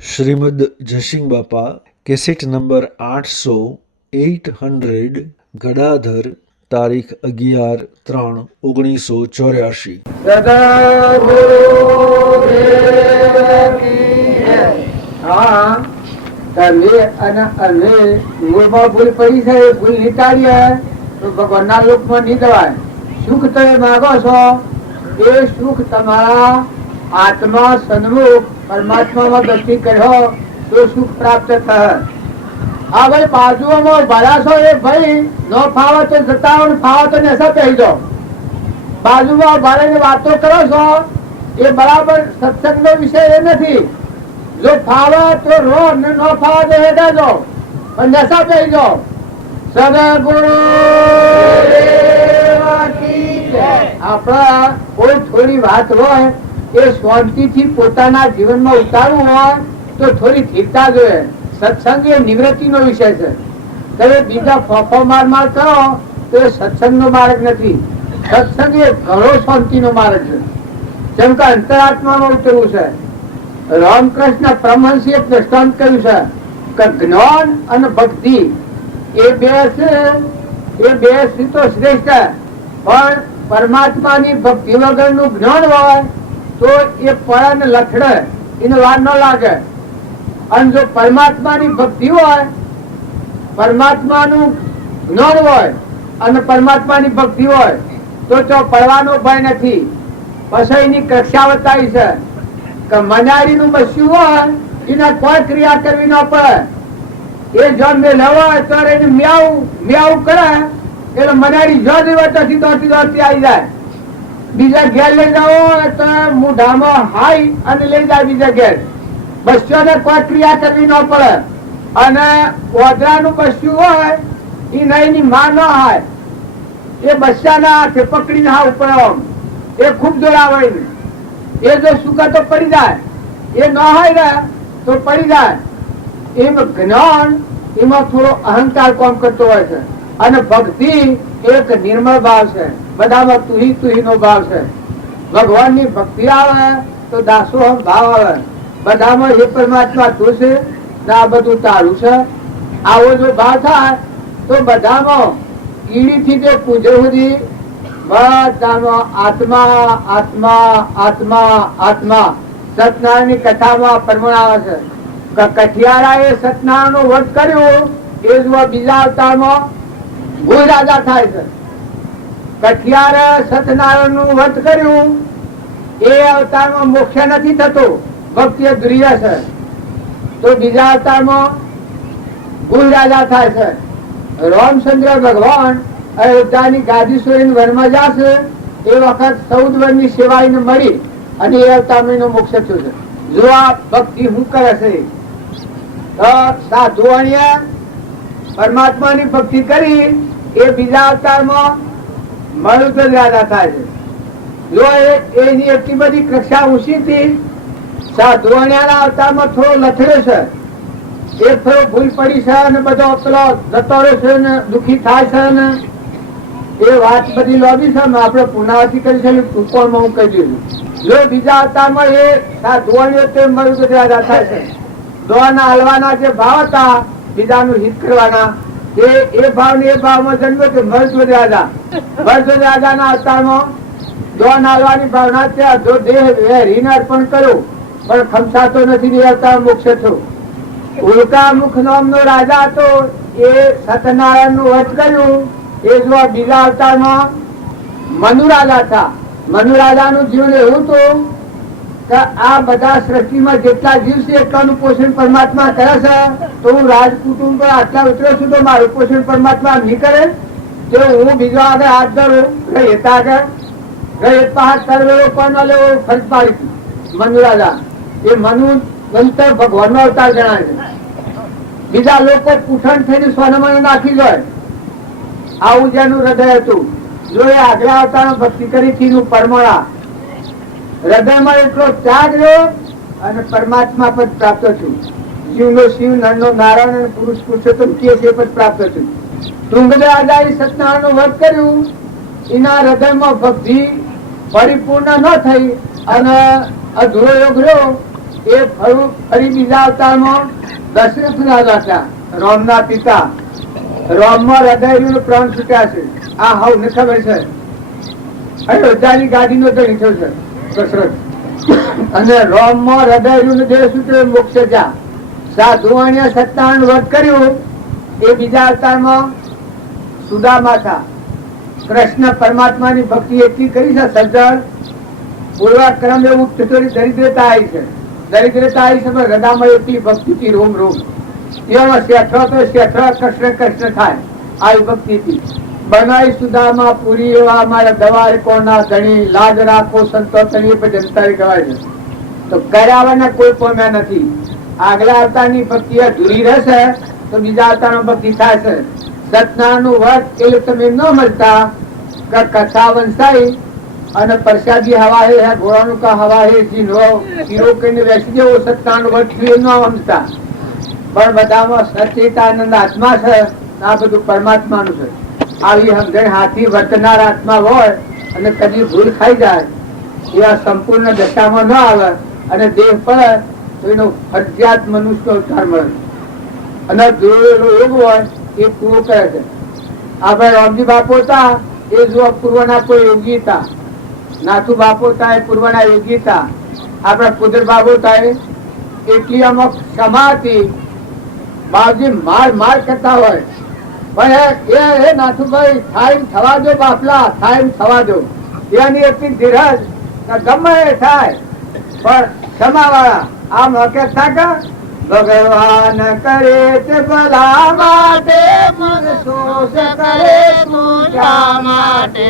શ્રીમદ જસિંગ બાપા cassette number 800 ગડાધર તારીખ 11/3/1984 મૂળમાં ભૂલ પડી છે, ભૂલ નીતાડીએ તો ભગવાનના લોકમાં નહીં દવાય. સુખ તમે માગો છો એ સુખ તમારા આત્મા સન્મુખ પરમાત્મામાં દ્રષ્ટિ કર્યો તો સુખ પ્રાપ્ત થાય. આ ભાઈ બાજુઓમાં ભલા છો એ ભાઈ નો ફાવે તો જતા ફાવે તો નેસા પહેરી દો. બાજુમાં ભાડે વાતો કરો છો એ બરાબર સત્સંગનો વિષય એ નથી. જો ફાવે તો રો ને ન ફાવે તો હેડા દો પણ નેસા પહેરી દો. સદગુરુ આપણા કોઈ થોડી વાત હોય એ શાંતિથી પોતાના જીવનમાં ઉતારવું હોય તો થોડી સ્થિરતા જોઈએ. સત્સંગ એ નિવૃત્તિનો વિષય છે. તમે બીજા ફોફો માર કરો તો એ સત્સંગનો માર્ગ નથી. સત્સંગ એ ઘણો શાંતિનો માર્ગ છે. જેમ કે અંતરાત્મામાં ઉતરવું છે. રામકૃષ્ણ પરમહંસે એક દ્રષ્ટાંત કર્યું છે કે જ્ઞાન અને ભક્તિ એ બે છે, એ બે તો શ્રેષ્ઠ. પણ પરમાત્માની ભક્તિ વગરનું જ્ઞાન હોય તો એ પળાને લથડે, એને વાર ન લાગે. અને જો પરમાત્માની ભક્તિ હોય, પરમાત્માનું જ્ઞાન હોય અને પરમાત્માની ભક્તિ હોય તો પડવાનો ભય નથી. પછી એની કક્ષા બતાવી છે કે મનારીનું બસ્યું હોય એને કોઈ ક્રિયા કરવી ન પડે. એ જો મેં હોય તો એને મ્યાઉ મ્યાઉ કરે એટલે મનારી જો દોડતી દોડતી દોડતી આવી જાય. બીજા ઘેર લઈ જાઓ તો મોઢામાં હાઈ અને લઈ જાય બીજા ઘેર. બસ્યોને કોઈ ક્રિયા કરવી ન પડે. અને ઓદરાનું બસ્યું હોય એ નઈની માં ન હાય, એ બચ્ચાના હાથે પકડીને હા ઉપર એ ખૂબ દોડાવે. એ જો સુકા તો પડી જાય, એ ન હોય ને તો પડી જાય. એમ જ્ઞાન એમાં થોડો અહંકાર કામ કરતો હોય છે. અને ભક્તિ એક નિર્મળ ભાવ છે. બધામાં તુહી તુહી નો ભાવ છે. ભગવાન ની ભક્તિ આવે તો દાસોહમ ભાવ આવે. બધામાં એ પરમાત્મા તું છે ને આ બધું તારું છે. આવો જો ભાવ થાય તો બધામાં કીડી થી તે પૂજ્ય સુધી બધામાં આત્મા આત્મા આત્મા આત્મા. સત્યનારાયણ ની કથામાં પરમાણ આવે છે કે કઠિયારા એ સત્યનારાયણ નું વ્રત કર્યું એ જ બીજા અવતારમાં ભૂ રાજા થાય છે. કઠિયારે સત્યનારાયણ નું વ્રત કર્યું એ અવતારમાં મોક્ષ નથી થતો, ભક્તિ ધ્રુય છે. તો બીજા અવતારમાં ભૂ રાજા થાય છે. રામચંદ્ર ભગવાન અયોધ્યાની ગાદી છોડીને વનમાં જશે એ વખત 14 વર્ષની સેવા એને મળી અને એ અવતારમાં મોક્ષ થયો છે. જો આ ભક્તિ શું કરે છે તો સાધુઓએ પરમાત્માની ભક્તિ કરી એ બીજા અવતારમાં મરુદ રાજા થાય છે. જો એની એટલી બધી કક્ષા ઊંચી હતી, સાધુઓના અવતારમાં થોડો લથડ્યો છે, એ થોડો ભૂલ પડી છે અને બધો પેલો જતો રહ્યો છે ને દુઃખી થાય છે ને એ વાત બધી લોબી છે. આપણે પુનરાવૃત્તિ કરી છે ટૂંકમાં હું કહી દીધું. જો બીજા અવતારમાં એ સાધુઓને તે મરુદ રાજા થાય છે. દોના હલવાના જે ભાવ હતા બીજાનું હિત કરવાના એ ભાવ ને એ ભાવમાં જન્મ્યો કે મરુદ રાજા. મરુદ રાજાના અવતારમાં દોન હાલવાની ભાવના છે. જો દેહ રીને અર્પણ કર્યું પણ ખમસાતો નથી, અવતાર મોક્ષ થયો. ઉલ્કા મુખ નામનો રાજા હતો, એ સત્યનારાયણ નું વ્રત કર્યું એ જો બીજા અવતારમાં મનુ રાજા હતા. મનુ રાજા નું જીવન એવું હતું કે આ બધા સૃષ્ટિમાં જેટલા જીવ છે એટલાનું પોષણ પરમાત્મા કરે છે. તો હું રાજકુટુંબ પર આટલા ઉતર્યો છું તો મારું પોષણ પરમાત્મા નહીં કરે તો હું બીજો આગળ હાથ ધરું રહેતા આગળ હાથ કરવેલો પણ ન લેવો ફરજ પાડી. મનુ રાજા એ મનુ ગંતર ભગવાન નો અવતાર જણાય છે. બીજા લોકો પૂઠણ થઈને સોનામાં નાખી જાય. આવું જેનું હૃદય હતું. જો એ આગલા અવતાર ભક્તિ કરી થી પરમળા હૃદયમાં એટલો ત્યાગ રહ્યો અને પરમાત્મા પદ પ્રાપ્ત થયું. શિવ નો શિવ, નર નો નારાયણ, પુરુષ પુરુષોત્તમ કે પદ પ્રાપ્ત થયું. તુંગ રાજાએ સત્યનારાયણ નું વ્રત કર્યું, એના હૃદયમાં ભક્તિ પરિપૂર્ણ ન થઈ અને અધૂરો યોગ રહ્યો. એ ફરી બીજા અવતારમાં દશરથ રાજા હતા, રામના પિતા. રામમાં હૃદયનું પ્રાણ છૂટ્યા છે. આ હવને ખબર છે. અયોધ્યાની ગાડીનો તો નીચો છે દશરથ. અને રામમાં હૃદયનું દેહ છૂટ્યો, મોક્ષ જા. સાધુવાણીએ 57 વ્રત કર્યું. એ બીજા અવતારમાં સુદામા હતા. કૃષ્ણ પરમાત્માની ભક્તિ એટલી કરી છે સજ્જન, પૂર્વક્રમ એવું દરિદ્રતા આવી છે. દરિદ્રતા આવી છે, પણ હૃદયમાં એટલી ભક્તિથી રોમ રોમ. એનો શેઠો તો શેઠો, કૃષ્ણ કૃષ્ણ થાય. આવી ભક્તિથી બનાવી સુદામા પૂરી એવા અમારા દવાર કોના ધણી, લાજ રાખો સંતો તણી ભજન તારી ગવાય છે. તો કર્યાવાના કોઈ પામ્યા નથી. આગલા અવતારની ભક્તિ અધૂરી રહેશે તો બીજા અવતારમાં ભક્તિ થાય છે. સત્યનારાયણનું વ્રત એટલે તમે ન મળતા કે કથા વંશાઈ અને પ્રસાદી હવા હે, ઘોડાનું કા હવા હે, જીનો શીરો કહીને બેસી જવો. સત્યનારાયણનું વ્રત ન સમજતા, પણ બધામાં સચેતાનંદ આત્મા છે. આ બધું પરમાત્માનું છે. આવી સમજણ હાથી વર્તનાર આત્મા હોય અને કદી ભૂલ ખાઈ જાય, એવા સંપૂર્ણ દશામાં ન આવે અને દેહ પડે તો એનો ફરજિયાત મનુષ્ય અવતાર મળે. અને જોયેલો યોગ હોય એ પૂરો કરે છે. આપણે રામજી બાપુ હતા એ જો પૂર્વના કોઈ યોગી હતા. નાથુ બાપુ હતા એ પૂર્વના યોગી હતા. આપણા કુદર બાબુ હતા એટલી અમુક ક્ષમા હતી. બાપજી માર કરતા હોય પણ એ નાથુભાઈ થાય થવા દો, બાપલા થાય થવા દો. એની એટલી ધીરજ ગમે એ થાય પણ ક્ષમા વાળા. આમ હકેત થાકા ભગવાન કરે તે ભલા માટે, મન શોષ કરે તું શા માટે.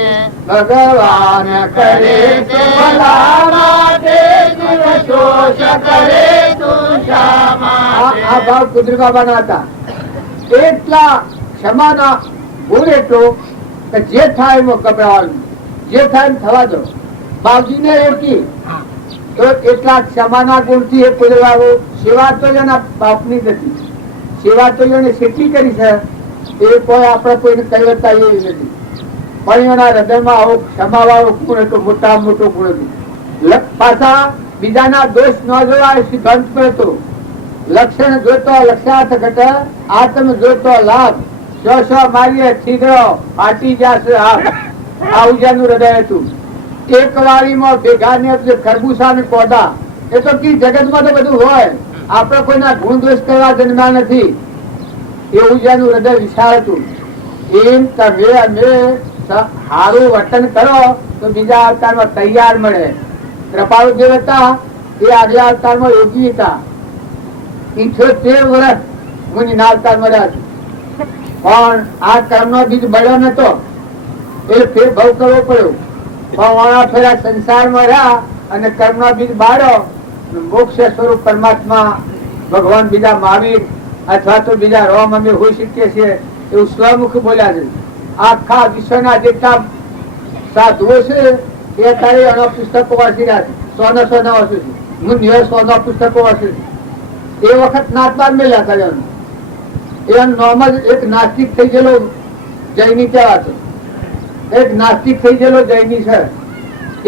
ભગવાન કરે તે ભલા માટે, મન શોષ કરે તું શા માટે. આ ભાવ કુદર બાબાના હતા. એટલા ક્ષમાના ગુણ એટલો કે જે થાય એમાં ગભરાવાનું, જે થાય એમ થવા દો. બાપજીને એટલી તો એટલા ક્ષમાના ગુણથી એ પૂરવાવો. સેવા તો એના બાપની નથી. સેવા તો એને કેટલી કરી છે એ કોઈ આપણે કોઈને કહેવતા એવી નથી. પણ એના હૃદયમાં આવો ક્ષમાવાળો ગુણ હતો, મોટા મોટો ગુણ હતો. પાછા બીજાના દોષ ન જોવાય સિદ્ધાંત પર હતો. લક્ષણ જોતો લક્ષાર્થ ઘટ, આત્મ જોતો લાભ. મારીએ છિદ્રો ફાટી જશે. આવું જેનું હૃદય હતું. એક વાળીમાં ભેગા ને ખરબૂસા ને કોદા, એ તો કી જગતમાં તો બધું હોય. આપણે કોઈના ગુણ દોષ કરવા જન્મ્યા નથી. એવું જેનું હૃદય વિશાળ હતું. એમ તમે અમે સારું વર્તન કરો તો બીજા અવતારમાં તૈયાર મળે. કૃપાળુ દેવ હતા એ આગલા અવતારમાં યોગી હતા. 78 વર્ષ મુનિના અવતાર મળ્યા છે. પણ આ કર્મ નો બીજ બળ્યો નતો, એ ફેર ભવ કરવો પડ્યો. પણ ફેરા સંસારમાં રહ્યા અને કર્મ નો બીજ બાળ્યો. મોક્ષ સ્વરૂપ પરમાત્મા ભગવાન બીજા મહાવીર અથવા તો બીજા રામ અમે હોઈ શકીએ છીએ એવું સ્વમુખ બોલ્યા છે. આખા વિશ્વના જેટલા સાધુઓ છે એ અત્યારે એના પુસ્તકો વાંચી રહ્યા છે. 100 વાંચું છું. હું 100 પુસ્તકો વાંચું છું. એ વખત નાતબાર મેળ્યા કર્યા. એનું નામ જ એક નાસ્તિક થઈ ગયેલો જૈની કહેવાતો. એક નાસ્તિક થઈ ગયેલો જૈની છે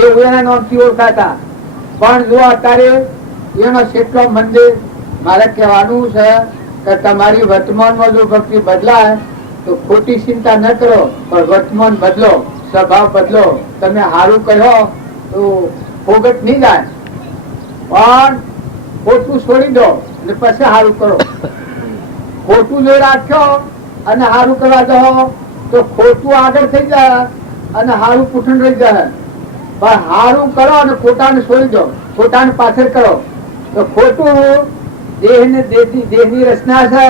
એવું એના નામથી ઓળખાતા. પણ જો અત્યારે એનો કેટલો મંદિર. મારે કહેવાનું છે કે તમારી વર્તમાનમાં જો ભક્તિ બદલાય તો ખોટી ચિંતા ન કરો, પણ વર્તમાન બદલો, સ્વભાવ બદલો. તમે સારું કહો તો ફોગટ નહીં જાય, પણ ખોટું છોડી દો અને પછી સારું કરો. ખોટું જો રાખ્યો અને સારું કરવા દો તો ખોટું આગળ થઈ જાય અને સારું પૂઠણ રહી જાય. પણ સારું કરો અને ખોટાને છોડી દો, ખોટાને પાછળ કરો તો ખોટું દેહની રચના છે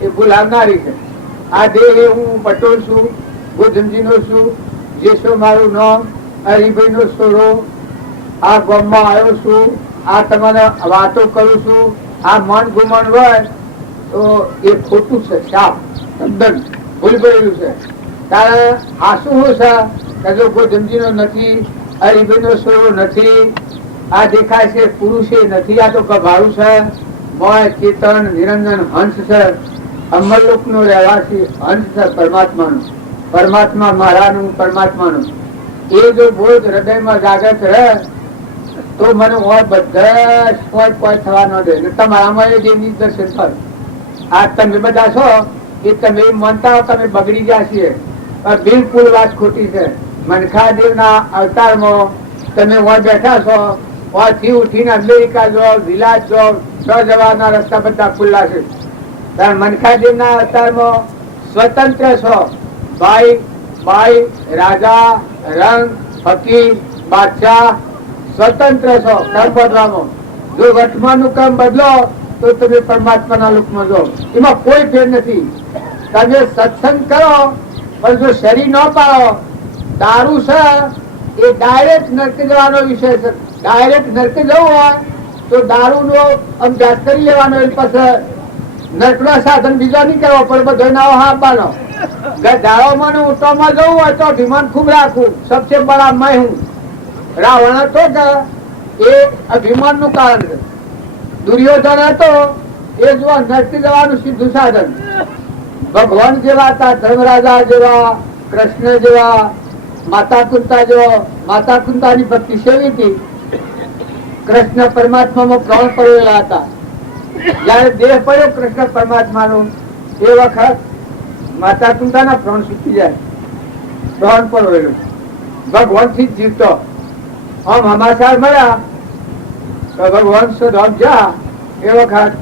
એ ભૂલાવનારી છે. આ દેહ હું પટોળ છું, ગોધમજી નો છું, જેસો મારું નામ, હરિભાઈ નો સોરો, આ ગામમાં આવ્યો છું, આ તમારે વાતો કરું છું. આ મન ગુમન હોય તો એ ખોટું છે. શાપ તદ્દન ભૂલ ભરેલું છે. તારે આસુ શું છે કે જો ગોધમજી નો નથી, હરિભાઈ નો સોરો નથી, આ દેખાય છે પુરુષ એ નથી, આ તો ગભારું છે. મોય ચેતન નિરંજન હંસ છે. અમરલોક નો રહેવાસી હંસ છે. પરમાત્માનું, પરમાત્મા મારાનું, પરમાત્માનું. એ જો બોધ હૃદયમાં જાગૃત રહે તો મને હોય બધા કોઈ થવા ન દે. તમારામાં એ દેવની દર્શન થાય. આ તમે બધા છો એ તમે માનતા હો તમે બગડી ગયા છીએ, બિલકુલ વાત ખોટી છે. મનખાદેવના અવતારમાં તમે હોય બેઠા છો, હોયથી ઉઠીને અમેરિકા જાઓ, વિલાસ જાઓ, જવાના રસ્તા બધા ખુલ્લા છે. મનખાદેવના અવતારમાં સ્વતંત્ર છો. ભાઈ ભાઈ, રાજા, રંગ, ફકીર, બાદશાહ સ્વતંત્ર છો કર્મ બદલામાં. જો વર્તમાનનું કર્મ બદલો તો તમે પરમાત્માના લોકમાં જાઓ. એમાં કોઈ ફેર નથી. તમે સત્સંગ કરો પણ જો શરીર ન પાડો, દારૂ છે એ ડાયરેક્ટ નરક જવાનો વિષય છે. ડાયરેક્ટ નરક જવું હોય તો દારૂ નો અમદાદ કરી લેવાનો, એ પછી નરકનો સાધન બીજો નહીં કરવો પડે, બધો નાવો આપવાનો. દાળોમાં ઊંટોમાં જવું હોય તો અભિમાન ખૂબ રાખવું. સબસે બડા મેં હું. રાવણ હતો કે એ અભિમાન નું કારણ છે. દુર્યોધન હતો એ જો નરક જવાનું સીધું સાધન. ભગવાન જેવા હતા, ધર્મરાજા જેવા, કૃષ્ણ જેવા, માતા કુંતા જેવા. માતા કુંતાની ભક્તિ સેવી હતી. કૃષ્ણ પરમાત્મામાં પ્રાણ પડેલા હતા. જયારે દેહ પડ્યો કૃષ્ણ પરમાત્માનો એ વખત માતા કુંતાના પ્રાણ છૂટી જાય. પ્રાણ પડેલું ભગવાન થી જ જીવતો. આમ સમાચાર મળ્યા તો ભગવાન સદમ જા એ વખત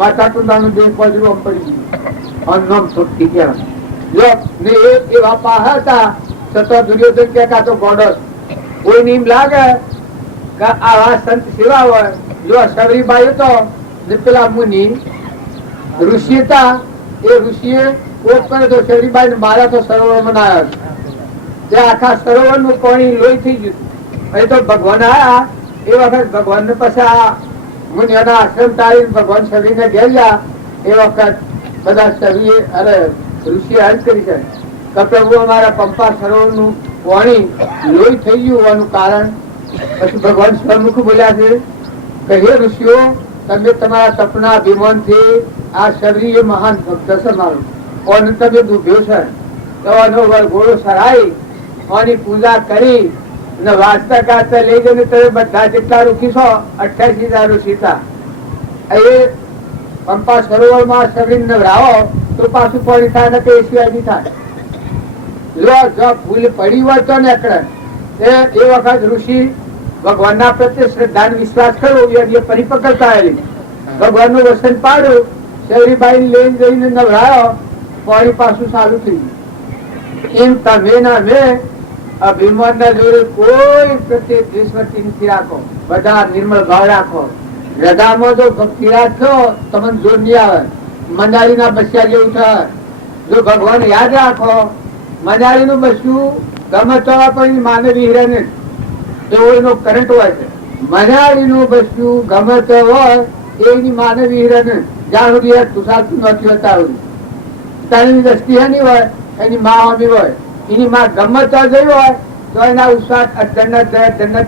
માતા કુંતાનું દેહ પજરું આમ પડી ગયું. નામ છૂટી ગયા. જો ને એવા પાહા હતા છતાં દુર્યોધન કે કા તો ગોડસ કોઈ નીમ લાગે કે આવા સંત સેવા હોય. જો સવરીબાઈ તો પેલા મુનિ ઋષિ હતા, એ ઋષિએ કોટ કરે તો સવરીબાઈ ને મારા તો સરોવર બનાવ્યા. તે આખા સરોવર નું પાણી લોહી થઈ ગયું. અહીં તો ભગવાન આયા એ વખત ભગવાન ને પછી આ મુનિઓના આશ્રમ ટાળી ભગવાન સવરી ને ગયા. એ વખત બધા સવીએ અરે ઋષિએ અર્જ કરી છે કે પ્રભુ અમારા પંપા સરોવર નું પાણી લોહી થઈ ગયું હોવાનું કારણ. પછી ભગવાન સ્વમુખ બોલ્યા છે કે હે ઋષિઓ, તમે તમારા તપના અભિમાન થી આ સવરી એ મહાન ભક્ત છે મારો, અને તમે દુભ્યો છે તો આનો વરઘોડો સરાઈ આની પૂજા કરી અને વાંચતા ગાતા લઈ જઈને તમે બધા જેટલા ઋષિ છો 88,000 ઋષિ હતા એ પંપા સરોવર માં સવરી નવરાવો તો પાછું પાણી થાય ને એ સિવાય નહીં થાય. જો ભૂલ પડી હોય તો નીકળે. એ વખત ઋષિ ભગવાન ના પ્રત્યે શ્રદ્ધા વિશ્વાસ કરવો એ પરિપક્વતા આવેલી. ભગવાન નું વસન પાડ્યું, સવરીબાઈ લઈને જઈને નવરાયો, પાણી પાછું ચાલુ થઈ ગયું. એમ તમે ના મેં અભિમાન ના જોડે કોઈ પ્રત્યે દ્વેષવર્તી નથી રાખો. બધા નિર્મળ ભાવ રાખો. હૃદયમાં જો ભક્તિ રાખો તમને જોર નહીં આવે. મંડાળી ના બસ્યા જેવું થાય. જો ભગવાન યાદ રાખો, મંડાળી નું બસ્યું ગમે તો પણ માનવી હિરણ એનો કરંટ હોય છે. મંડાળી નું બસ્યું ગમે તો હોય એની માનવી હિરણ જ્યાં સુધી તુષારતું નથી હોતા તારી દ્રષ્ટિ એની હોય, એની મા અમી હોય. એની માં ગમે તો જઈ હોય તો એના ઉત્સાહ જન્નત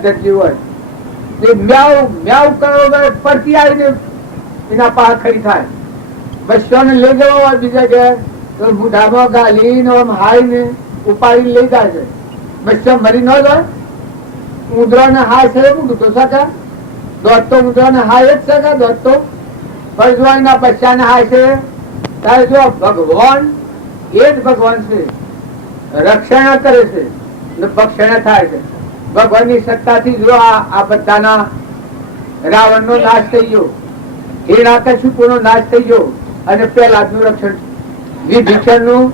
ધરતી હોય. મ્યાઉ કરો પડતી આવીને એના પાક ખરી થાય. બસ્યો ને લઈ જવો હોય બીજા ઘેર તો બુઢામાં ગાલીને હાઈને ઉપાડી લઈ જાય છે. બસ્યો મરી ન જાય. ઉંદરા ને હાય છે તો શકે દોડતો ઉંદરા ને હાય જ શકે દોડતો પણ જો એના બચ્ચા ને હાય છે ત્યારે જો ભગવાન એ જ ભગવાન છે. રક્ષણ કરે છે ને ભક્ષણ થાય છે. ભગવાન ની સત્તા થી જો આ બધાના રાવણ નો નાશ થઈ ગયો, હિરણ્યકશિપુ નો નાશ થઈ ગયો અને પ્રહલાદ નું રક્ષણ વિભીષણ નું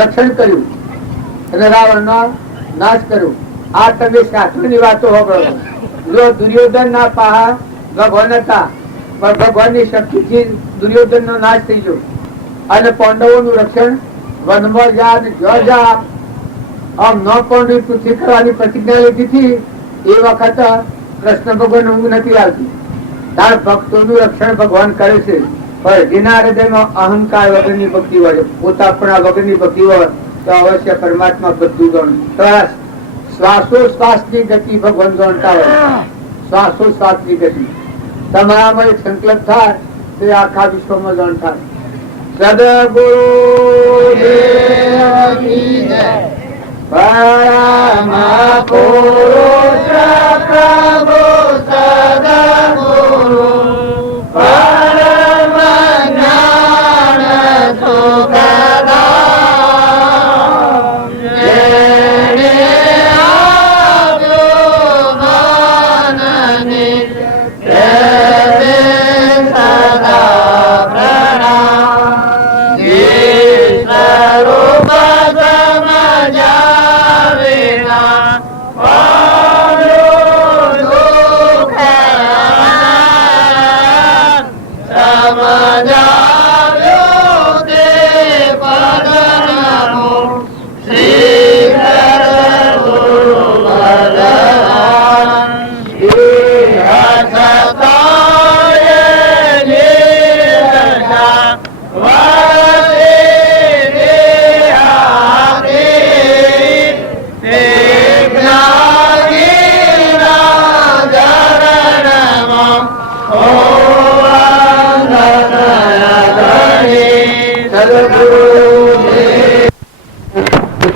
રક્ષણ કર્યું અને રાવણ નો નાશ કર્યો. આ તમે શાસ્ત્ર ની વાતો સાંભળો. જો દુર્યોધન ના પાહા ભગવાન હતા પણ ભગવાન ની શક્તિ થી દુર્યોધન નો નાશ થઈ ગયો અને પાંડવો નું રક્ષણ વનમાં જા જા આમ ન પણ પૃથ્વી કરવાની પ્રતિજ્ઞા લીધી હતી. એ વખત કૃષ્ણ ભગવાન ઊંઘ નથી આવતી. તાર ભક્તો નું રક્ષણ ભગવાન કરે છે. પણ જેના હૃદયમાં અહંકાર વગરની ભક્તિ હોય, પોતાપણા વગરની ભક્તિ હોય તો અવશ્ય પરમાત્મા બધું ગણ. શ્વાસોશ્વાસ ની ગતિ ભગવાન જાણતા હોય. શ્વાસોશ્વાસ ની ગતિ તમારામાં એક સંકલ્પ થાય તો આખા વિશ્વમાં જાણ થાય. સદગુરુ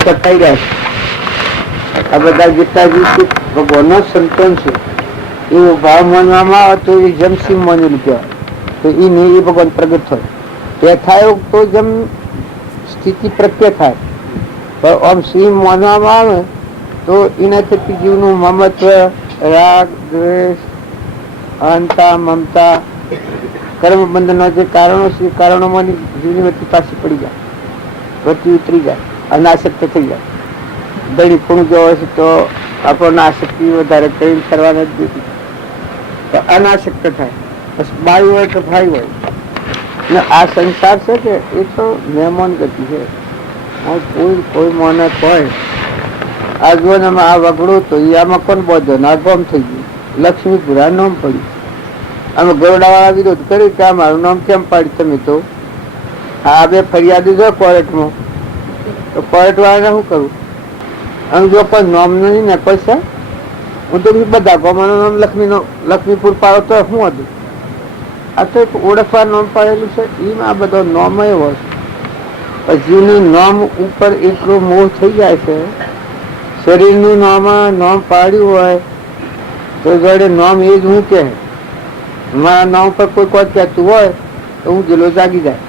પતાઈ રહ્યા છે. આ બધા જેટલા જે ભગવાનનો સંતોન છે એવો ભાવ માનવામાં આવે તો એ જમસિંહ માનેલું કહેવાય. તો એ નહીં, એ ભગવાન પ્રગટ થાય તે થાય તો જેમ સ્થિતિ પ્રત્યે થાય. પણ આમ સિંહ માનવામાં આવે તો એના થકી જીવનું મમત્વ, રાગ, દ્વેષ, અહંતા, મમતા, કર્મ બંધનના જે કારણો છે એ કારણોમાં જીવની વચ્ચે પાછી પડી જાય, વચ્ચે ઉતરી જાય, અનાસક્ત થઈ જાય. દળી ખૂણ જો હોય છે તો આપણને આસક્તિ વધારે કઈ કરવાના જ નથી, તો અનાસક્ત થાય. બસ બાઈ હોય કે ભાઈ હોય ને આ સંસાર છે કે એ તો મહેમાન ગતિ છે. આ કોઈ માણસ હોય આ જો ને આ વગડું તો એ આમાં કોણ બોધો ના ગમ થઈ ગયું, લક્ષ્મીપુરા નામ પડ્યું. અમે ગરોડાવાળા વિરોધ કર્યું કે આ મારું નામ કેમ પાડ્યું તમે? તો આ બે ફરિયાદ જો કોર્ટમાં, તો કોર્ટ વાળાને શું કરું? અને જો કોઈ નામ નહીં ને કોઈ છે, હું તો બધા ગામનું નામ લક્ષ્મીપુર પાડો તો શું હતું? આ તો એક ઓળખવા નામ પાડેલું છે. એમાં આ બધો નામ એવો છે. જીવનું નામ ઉપર એટલો મોહ થઈ જાય છે. શરીરનું નામ પાડ્યું હોય તો જોડે નામ એ જ હું કે મારા નામ પર કોઈ કહેતું હોય તો હું જેલો જાગી જાય.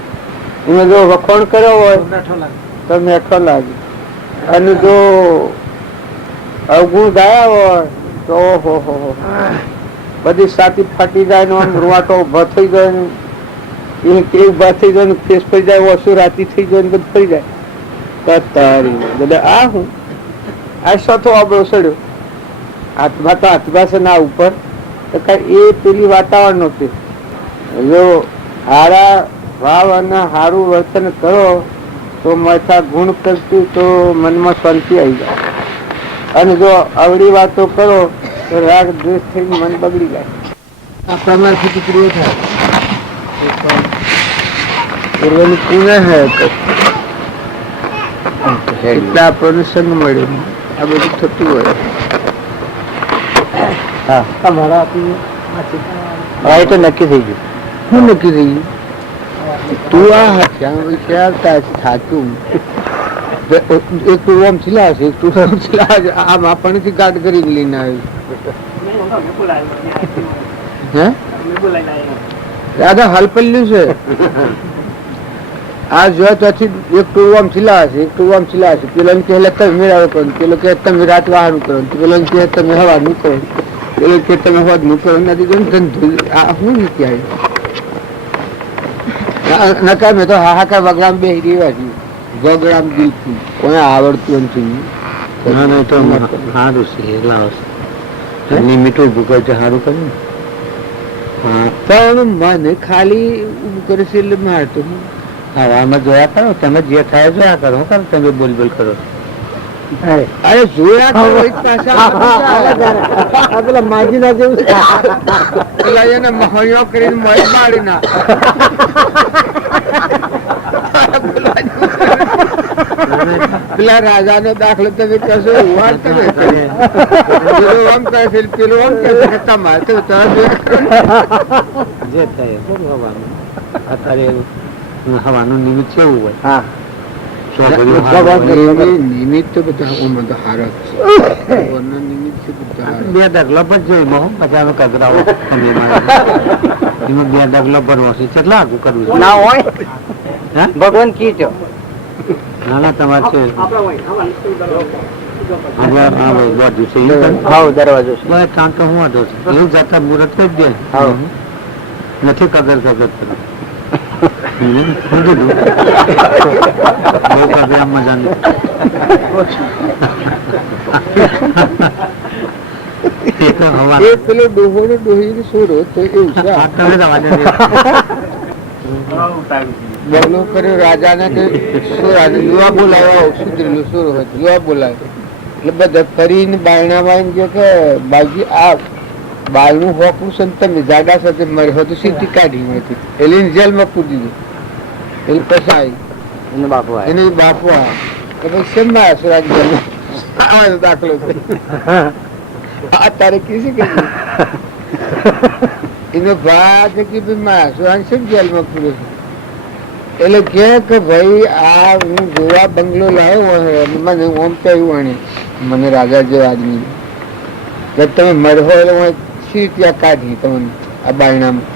એમાં જો વખોણ કર્યો હોય તો મેઠો લાગે, અને જો અવગુણ ગાયા હોય તો ઓહો બધી સાથી ફાટી જાય, આમ રૂવાટો ઉભો થઈ જાય, એ ઉભા થઈ જાય, ફેસ ફરી જાય, ઓછું રાતી થઈ જાય, બધું ફરી જાય. બધા આ હું આ સાથો આબળો સડ્યો હાથમાં તો હાથમાં છે ના ઉપર તો કઈ એ પેલી વાતાવરણ નહોતું. જો હારા ભાવ અને સારું વર્તન કરો તો માથા ગુણ કરતું તો મનમાં શાંતિ આવી જાય, અને જો અવળી વાતો કરો તો રાગ દ્વેષ થઈને મન બગડી જાય. આ પ્રમાણથી ટુકડીઓ થાય પૂર્વની પુણ્ય હે એટલા આપણને સંગ મળ્યો. આ બધું થતું હોય. હા, એ તો નક્કી થઈ ગયું. શું નક્કી થઈ ગયું? તું આ થાક્યું એક ટુવામ ચિલાશે, એક ટુવામ ચિલાશે. આમ આપણને ગાઢ કરીને લઈને આવ્યું. દાદા હાલ પલ્યું છે. આ જો ત્યાંથી એક ટુવામ ચિલાશે, એક ટુવામ ચિલાશે. પેલો કે તમે મેળાવો કરો, પેલો કે તમે રાત વાહનું કરો, પેલો કે તમે હવાનું કરો, પેલો કે તમે હવાનું કરો. નથી આ શું નીકળી આવ્યું નકા મેં તો હાહાકાર વગડામ બે રેવા છું. વગડામ દિલથી કોઈ આવડતું નથી. સારું છે મીઠું ભૂગલ છે સારું કર્યું. હા, પણ મને ખાલી કરે છે એટલે મારતો હવામાં જોયા કરો. તમે જે થાય જોયા કરો. કરો તમે બોલ બોલ કરો. અરે જોયા કરો પેલા માજી ના જેવું પેલા એને મહણિયો કરીને મળી મારી ના પેલા રાજા નો દાખલો તમે કશો વાત તમે પેલું આમ કહે છે પેલું આમ કહે છે તમારે તો જે થાય હવાનું અત્યારે હવાનું નિમિત્ત કેવું હોય. હા, નિમિત્ત તો બધા હારા છે. બે ડગલો પર જોઈ પછી અમે કગરાવો એમાં બે ડગલો ભરવો છે. કેટલા આગું કરવું ના હોય ભગવાન કીધો ના ના તમારે છે દરવાજો ત્યાં તો હું વાંધો છે એવું જતા મુહૂર્ત કરી દે નથી કગર કગર કરો. મજા નહીં. પેલો ડોહો ને ડોહી છોડો તો એવું બગલો કર્યો રાજા ને યુવા બોલાયો સુધરેલું સોરો હતો યુવા બોલાયો એટલે બધા ફરીને બાયણામાં જો કે બાજી આ બાળનું હોકું છે તમે જાડા સાથે મળી હોય તો સીધી કાઢી મળતી એટલે જેલમાં કૂદી દીધું. એટલે પછી આવી એને બાપુ કે ભાઈ શેમાં સુરાજ દાખલો અત્યારે કીધું કે એનો ભાગ કે ભાઈ મારા સુરાજ શેમ જેલમાં પૂરો છે. એટલે કે ભાઈ આ હું જોવા બંગલો લાવ્યો હોય મને ઓમ કહ્યું એને મને રાજા જેવા આદમી તમે મળવો સી ત્યાં કાઢી તમને આ બાયણામાં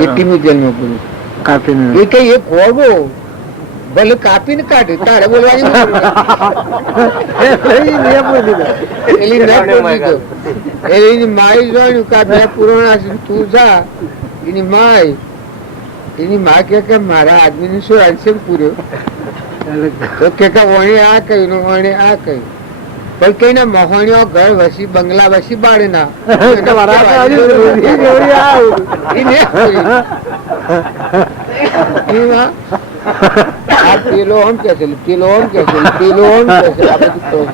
એ ટીમી તેલમાં પૂરું કાપીને એ કઈ એક હોગો ભલે કાપીને કાઢે તારે બોલવાની એની માઈ જોયું કાપ્યા પુરાણા તું જા એની માય એની માં કે મારા આદમી ને શું આંસર પૂર્યો તો કે વણે આ કહ્યું વણે આ કહ્યું પણ કઈ ના મહોણીઓ ઘર વસી બંગલા વસી બાળે ના પેલો ઓમ કે છે પેલો ઓમ કે છે પેલો ઓમ કે છે આ બધું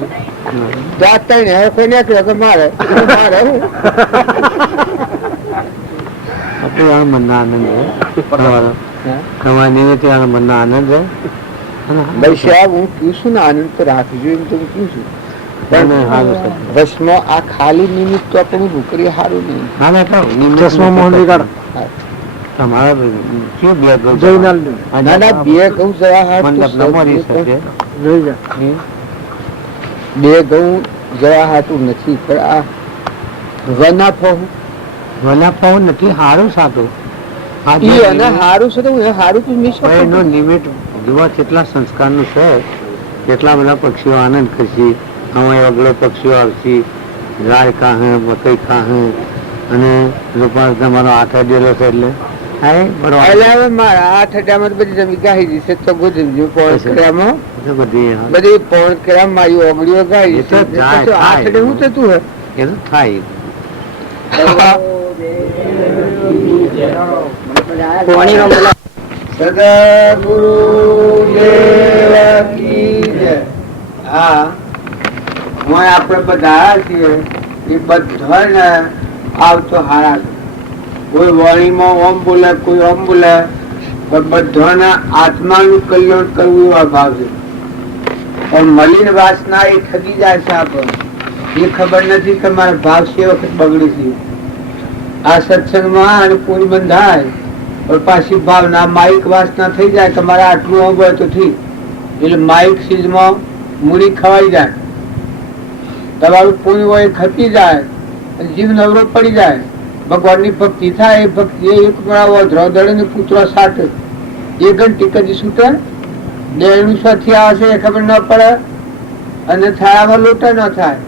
હવે કોઈ નીકળ્યો કે મારે મારે મનનો આનંદ કમાની ત્યાં મનનો આનંદ હું કયું છું ને આનંદ તો રાખજો એમ તો હું કયું છું વસમાં આ ખાલી નિમિત્ત તો આપણું નોકરી સારું નહીં બે ઘઉં જવા હાટું નથી પણ આ વનાફો નથી સારું સાતું સારું છે સારું લિમિટ જોવા કેટલા સંસ્કારનું છે કેટલા બધા પક્ષીઓ આનંદ કરશે હવે અગલો પક્ષીઓ આવશે ગાય કાહે મકઈ કાહે અને તમારો 8 અડેલો છે એટલે મારા 8 અડામાં બધી જમી ગાઈ જશે તો બધી પોણ કર્યા મારી ઓગળીઓ ગાઈ 8 અડે શું થતું હે એ તો થાય આપડે બધા છીએ એ બધા આવતો હારા કોઈ વાણીમાં ઓમ બોલે કોઈ ઓમ બોલે બધાના આત્માનું કલ્યાણ કરવું એવા ભાવ છે પણ મલિન વાસના એ થતી જાય છે આપણને એ ખબર નથી કે મારો ભાવ છે વખત બગડી છે આ સત્સંગમાં અને પૂરી બંધાય પણ પાછી ભાવના માઇક વાસના થઈ જાય કે મારે આટલું ઓમ હોય તો ઠીક એટલે માઇક સીઝમાં મૂડી ખવાઈ જાય તમારું પૂરી હોય ખપી જાય જીવ નવરો પડી જાય ભગવાનની ભક્તિ થાય એ ભક્તિ એક મળાવો દ્રૌપદી ને પુત્ર સાથે એ ઘંટી કદી છૂટે દેહનું સ્વાથી આવે છે ખબર ન પડે અને થાળામાં લોટા ન થાય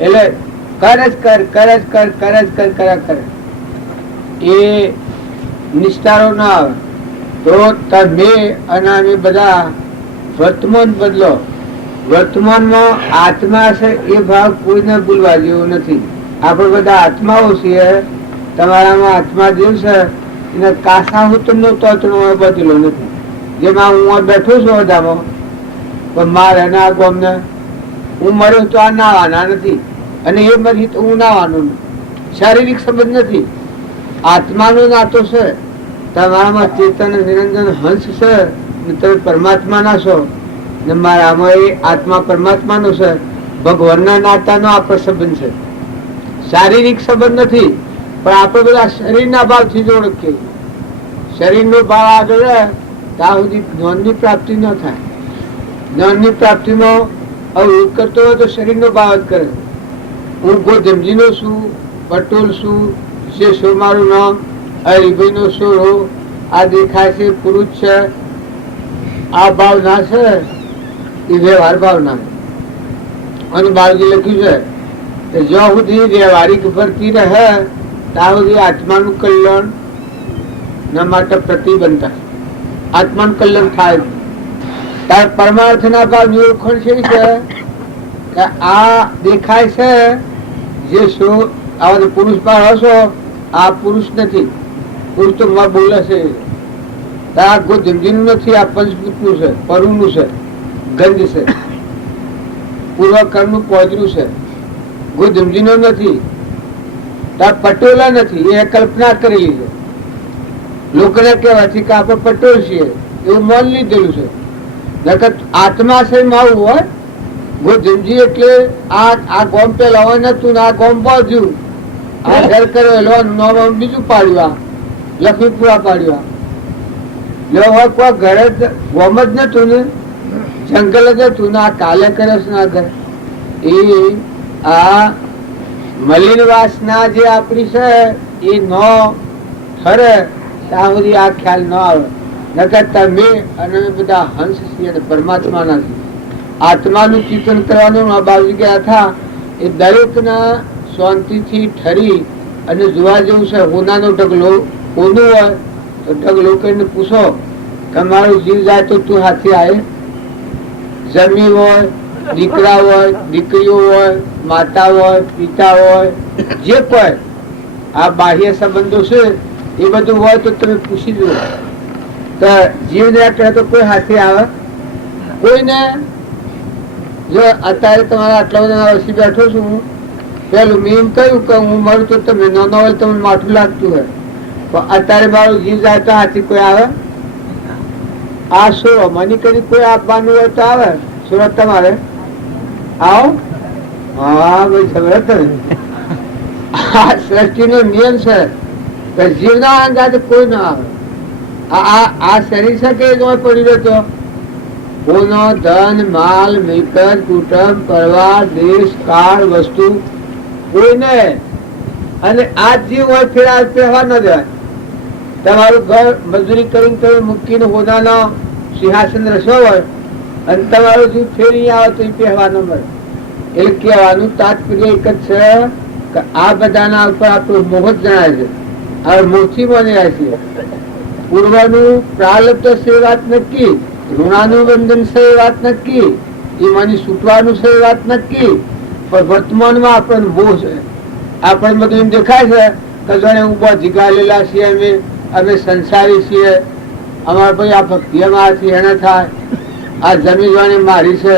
એટલે કરજ કર કર્યા કરે એ નિસ્તારો ના આવે તો તમે અને અમે બધા વર્તમાન બદલો વર્તમાનમાં આત્મા છે એ ભાવ કોઈને ભૂલવા જેવો નથી આપણે બધા આત્માઓ છીએ તમારામાં આત્મા જે છે એને કાસા હું તમને તોતણો બદલો નથી જેમાં હું બેઠો છું બધામાં પણ મારે ના ગમને હું મર્યો તો આ નાવાના નથી અને એ મરી તો હું નાવાનું શારીરિક સંબંધ નથી આત્માનો નાતો છે તમારામાં ચેતન નિરંજન હંસ છે તમે પરમાત્મા ના છો ને મારામાં એ આત્મા પરમાત્માનો છે ભગવાનના નાતાનો આપણો સંબંધ છે શારીરિક સંબંધ નથી પણ આપણે બધા શરીરના ભાવથી જ ઓળખીએ શરીરનો ભાવ આગળ ત્યાં સુધી જ્ઞાનની પ્રાપ્તિ ન થાય જ્ઞાનની પ્રાપ્તિમાં હવે કરતો હોય તો શરીરનો ભાવ જ કરે હું ગોધમજીનો છું પટોલ છું શેષો મારું નામ હરિભાઈનો સોરો આ દેખાય છે પુરુષ છે આ ભાવના છે એ વ્યવહાર ભાવના અને બાળજી લખ્યું છે કે જ્યાં સુધી વ્યવહારિક ભરતી રહે ત્યાં સુધી આત્માનું કલ્યાણ ના માટે પ્રતિબંધ આત્માનું કલ્યાણ થાય તાર પરમાર્થ ના ભાવની ઓળખાણ છે કે આ દેખાય છે જે શું આવા પુરુષ ભાવ હશો આ પુરુષ નથી પુરુષ તો બોલે છે આ ગોધમજીનું નથી આ પંચભૂતનું છે પરુનું છે ગંજ છે પૂર્વકર્ણનું પોજરું છે ગોધમજીનો નથી પટોલા નથી એ કલ્પના કરેલી છે લોકોને કહેવાથી કે આપણે પટોલ છીએ એવું માન લીધેલું છે નકર આત્મા છે આવું હોય ગોધમજી એટલે આ ગોમ પેલા હોય નતું આ ગોમ બાજુ આ ઘર કરેલો બીજું પાડ્યું લક્ષ્મીપુરા પાડ્યું જો હવે કોઈ ઘરે ગોમ જ નતું ને, જંગલ જ હતું ને, આ કાલે કરે છે ના કરે એ આ મલિન વાસના જે આપણી છે એ નો ઠરે ત્યાં સુધી આ ખ્યાલ ન આવે. નકર તમે અને બધા હંસ છીએ અને પરમાત્માના છીએ. આત્માનું ચિંતન કરવાનું બાબુજી ગયા હતા એ દરેકના શાંતિથી ઠરી અને જોવા જેવું છે. હોનાનો ઢગલો હોનું હોય તો ઢગલો કરીને પૂછો કે મારો જીવ જાય તો તું હાથી આવે. જમી હોય, દીકરા હોય, દીકરીઓ હોય, માતા હોય, પિતા હોય, જે કોઈ આ બાહ્ય સંબંધો છે એ બધું હોય તો તમે પૂછી જુઓ તો જીવ ને કહે તો કોઈ હાથી આવે કોઈને. જો અત્યારે તમારા આટલા બધા વર્ષી બેઠો છું હું, પેલું મેં એમ કહ્યું કે હું મરું તો તમે ન હોય તમને માઠું લાગતું હોય, પણ અત્યારે મારો જીવ જાય તો હાથી કોઈ આવે? આ શું મને કરી કોઈ આપવાનું હોય તો આવે. સુરત તમારે આવો. હા ભાઈ ખબર આ સૃષ્ટિ નો નિયમ છે કે જીવના અંદાજે કોઈ ના આવે. આ શરીર છે કે પડી રહેતો કોનો ધન માલ મિલકત કુટુંબ પરિવાર દેશ કાળ વસ્તુ કોઈ નહીં. અને આ જીવ હોય ફેર આ પહેવા ન જાય. તમારું ઘર મજૂરી કરીને તમે મૂકીને હોદાનો સિંહાસન રસો હોય અને તમારો જીવ ફેરી આવે તો એ પહેવા ન મળે. એટલે કહેવાનું તાત્પર્ય એક જ છે કે આ બધાના ઉપર આપણું મોહ જ જણાય છે. હવે મોહથી બની રહ્યા છીએ. પૂર્વનું પ્રારબ્ધ છે વાત નક્કી, ઋણાનું બંધન છે વાત નક્કી, એ મને છૂટવાનું છે વાત નક્કી, પણ વર્તમાનમાં આપણને મોહ છે. આપણને બધું એમ દેખાય છે કે જાણે ઉભા જીગાલેલા છીએ, અમે સંસારી છીએ, અમારા ભાઈ આ ભક્તિ અમારાથી એને થાય, આ જમીન જાણે મારી છે,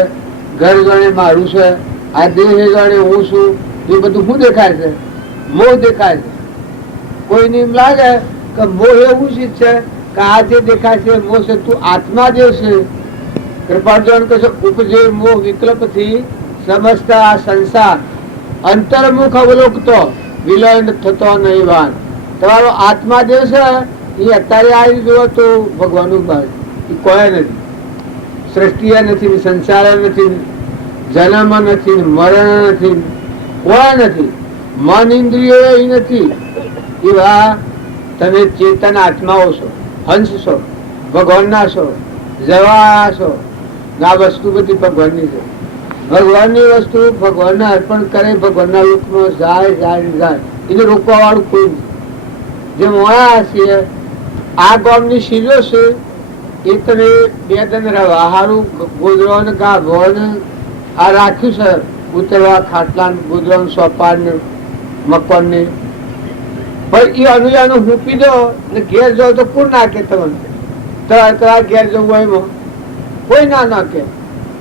ઘર જાણે મારું છે, આ દેહ જાણે હું છું, એ બધું શું દેખાય છે? મોહ દેખાય છે. કોઈને એમ લાગે કે મોહ એવું જ છે કે આ જે દેખાય છે મોહ છે, તું આત્મા જે છે કૃપાર્જન કહે છે ઉપજે મોહ વિકલ્પ થી સમસ્ત આ સંસાર અંતર્મુખ અવલોકતો વિલય થતો નહીં વાન. તમારો આત્મા જે છે એ અત્યારે આવી જુઓ તો ભગવાનનું ભાગ એ કોઈ નથી. સૃષ્ટિ નથી, સંસાર નથી, જન્મ નથી, મરણ નથી, કોઈ નથી, મન ઇન્દ્રિયો એ નથી. એવા તમે ચેતન આત્માઓ છો, હંસ છો, ભગવાનના છો, જવા છો. આ વસ્તુ બધી ભગવાનની છે. ભગવાનની વસ્તુ ભગવાનને અર્પણ કરે, ભગવાનના લોકમાં જાય જાય જાય, એને રોકવા વાળું કોઈ નથી. જે મોડા છીએ આ ગામની શીલો છે એ તમે બે દન રવા હારું ગોદરો ને ગાભો ને આ રાખ્યું છે ઉતરવા ખાટલા ગોદરો સોપાન ને મકવાન ને, પણ એ અનુયાનું મૂકી દો ને ઘેર જાઓ તો કોણ નાખે? તમને ઘેર જવું એમાં કોઈ ના નાખે.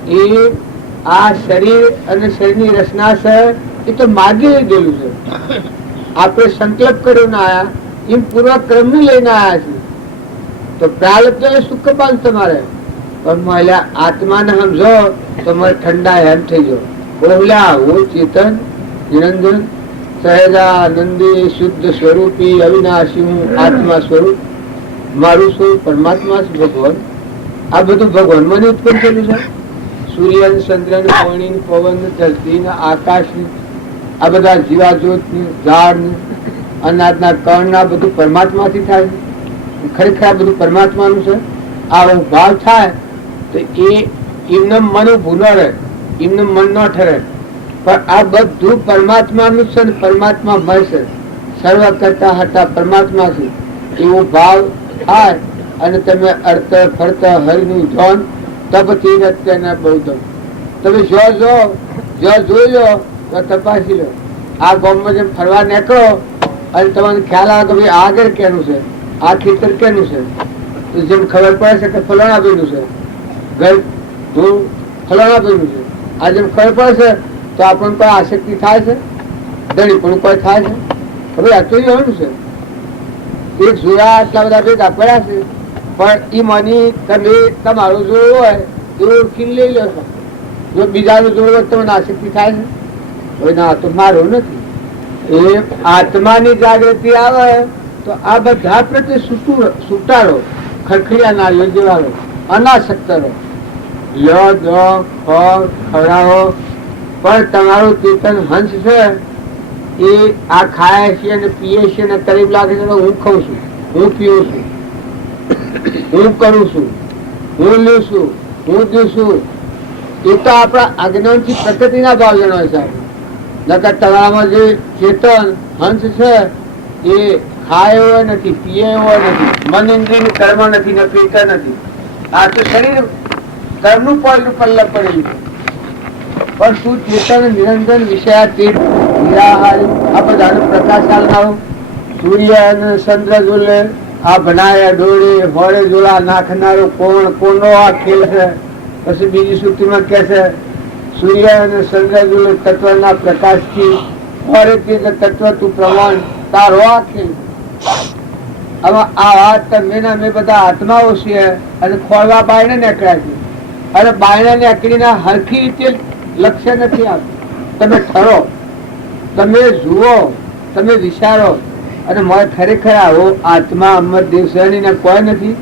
એ આ શરીર અને શરીરની રચના છે એ તો માગી લીધેલું છે. આપણે સંકલ્પ કર્યો ના આયા એમ પૂર્વ ક્રમ ની લઈને આયા છે તો પ્રારબ્ધ સુખ પાલ તમારે. પણ મહિલા આત્માને સમજો તો મારે ઠંડા એમ થઈ જાઓ. ઓહલા હું ચેતન નિરંજન સહેજાનંદી શુદ્ધ સ્વરૂપી અવિનાશી હું આત્મા સ્વરૂપ, મારું સ્વરૂપ પરમાત્મા છે ભગવાન. આ બધું ભગવાન મને ઉત્પન્ન થયેલું છે. સૂર્ય ચંદ્ર પાણી પવન ધરતી આકાશ આ બધા જીવાજોત ઝાડ અનાજના કણ આ બધું પરમાત્માથી થાય છે. ખરેખર આ બધું પરમાત્માનું છે. આવો ભાવ થાય તો એ એમને મન ઉભું ન રહે, એમનું મન ન ઠરે. પણ આ બધું પરમાત્માનું છે ને પરમાત્મા મય છે. સર્વ કરતા હતા પરમાત્મા છે એવો ભાવ થાય અને તમે અર્થ ફરત હરિનું ધન તપથી અત્યારના બૌદ્ધ તમે જો જોઈ લો તો તપાસી લો. આ ગામમાં જેમ ફરવા નીકળો અને તમને ખ્યાલ આવે કે ભાઈ આગળ કેનું છે, આ ખેતર કેનું છે, તો જેમ ખબર પડે છે કે ફલાણા ભાઈનું છે, ઘર ધૂળ ફલાણા ભાઈનું છે, આ જેમ ખબર પડે છે તો આપણને કોઈ આસક્તિ થાય છે, દળી પણ કોઈ થાય છે હવે આ તો એનું છે. એક જોયા આટલા બધા ભેગા પડ્યા છે પણ એ મની તમે તમારું જોડું હોય એ ઓળખી લઈ લો છો. જો બીજાનું જોડું હોય તમને આસક્તિ થાય છે? કોઈ ના, તો મારું નથી. એ આત્માની જાગૃતિ આવે તો આ બધા પ્રત્યે છૂટાડો ખરખરિયા નાળીઓ જેવા રહો, અનાસક્ત રહો, લ્યો દો ખોર ખવડાવો, પણ તમારું ચેતન હંસ છે એ આ ખાય છે અને પીએ છે ને તરીફ લાગે છે હું ખાઉં છું, હું પીવું છું, હું કરું છું, હું લઉં છું, હું દઉં છું, એ તો આપણા અજ્ઞાનથી પ્રકૃતિના ભાવ જણાવે છે. નકર તમારામાં જે ચેતન હંસ છે એ ખાય એવો નથી, પીએ એવો નથી, મન ઇન્દ્રિય કર્મ નથી, ને પેટ નથી. આ તો શરીર કર્મનું પલ્લવ પડેલું છે. પણ તું ચેતન નિરંજન વિષયાતીત નિરાહારી આ બધાનો પ્રકાશ આલનારો સૂર્ય અને ચંદ્ર જોલે આ બનાયા ડોળે હોળે જોલા નાખનારો કોણ કોનો આ ખેલ છે. પછી બીજી સૂત્રમાં કે છે સૂર્ય અને ચંદ્ર જોલે તત્વના પ્રકાશથી હોરે તે તત્વ તું પ્રમાણ તારો આ ખેલ. આમાં આ વાત મેં બધા આત્માઓ છે અને ખોળવા બાયણે નીકળ્યા છે અને બાયણે નીકળીને હરખી રીતે લક્ષ્ય નથી આવતું. તમે ઠરો, તમે જુઓ, તમે વિચારો અને મને ખરેખર આવો આત્મા અમર દેવસેની કોઈ નથી,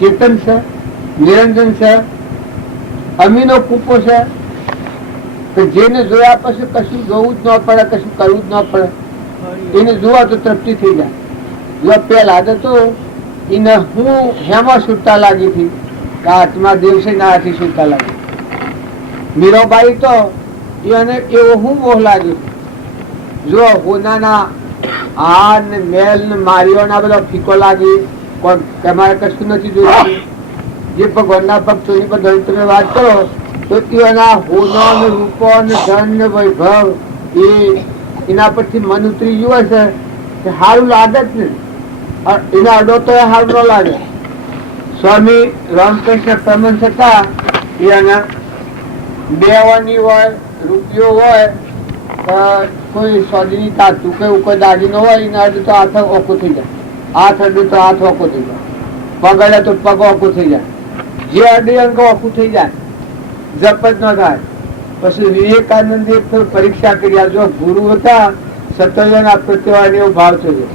ચેતન છે, નિરંજન છે, અમીનો કૂપો છે કે જેને જોયા પછી કશું જોવું જ ન પડે, કશું કરવું જ ન પડે. એને જોવા તો તૃપ્તિ થઈ જાય. જો પેલા તો એને હું હેમાં છૂટતા લાગી હતી કે આત્મા દેવસે ના હાથી છૂટતા લાગી. મીરાબાઈ તો એને એવો હું મોહ લાગ્યો. જો હોનાના હાર ને મેલ ને મારીઓ ના બધા ફીકો લાગી, તમારે કશું નથી જોયું. જે ભગવાનના ભક્તોની બધા તમે વાત કરો તો એના હોનો ને રૂપો ને ધન ને વૈભવ એના પરથી મન ઉતરી ગયું હશે કે સારું લાગે જ ને, એના અડો તો સારું ન લાગે. સ્વામી રામકૃષ્ણ પ્રમંચ હતા એના બેવાની હોય, રૂપિયો હોય, કોઈ સોદીની તાતું કે કોઈ દાગીનો હોય એના અડે તો હાથ ઓકો થઈ જાય, હાથ અડે તો હાથ ઓકો થઈ જાય, પગ અડે તો પગ ઓકો થઈ જાય, જે અડે અંગ ઓકું થઈ જાય, જપ જ ન થાય. પછી વિવેકાનંદ એક પરીક્ષા કર્યા. જો ગુરુ હતા સત્યના પ્રત્યવાય એવો ભાવ થયો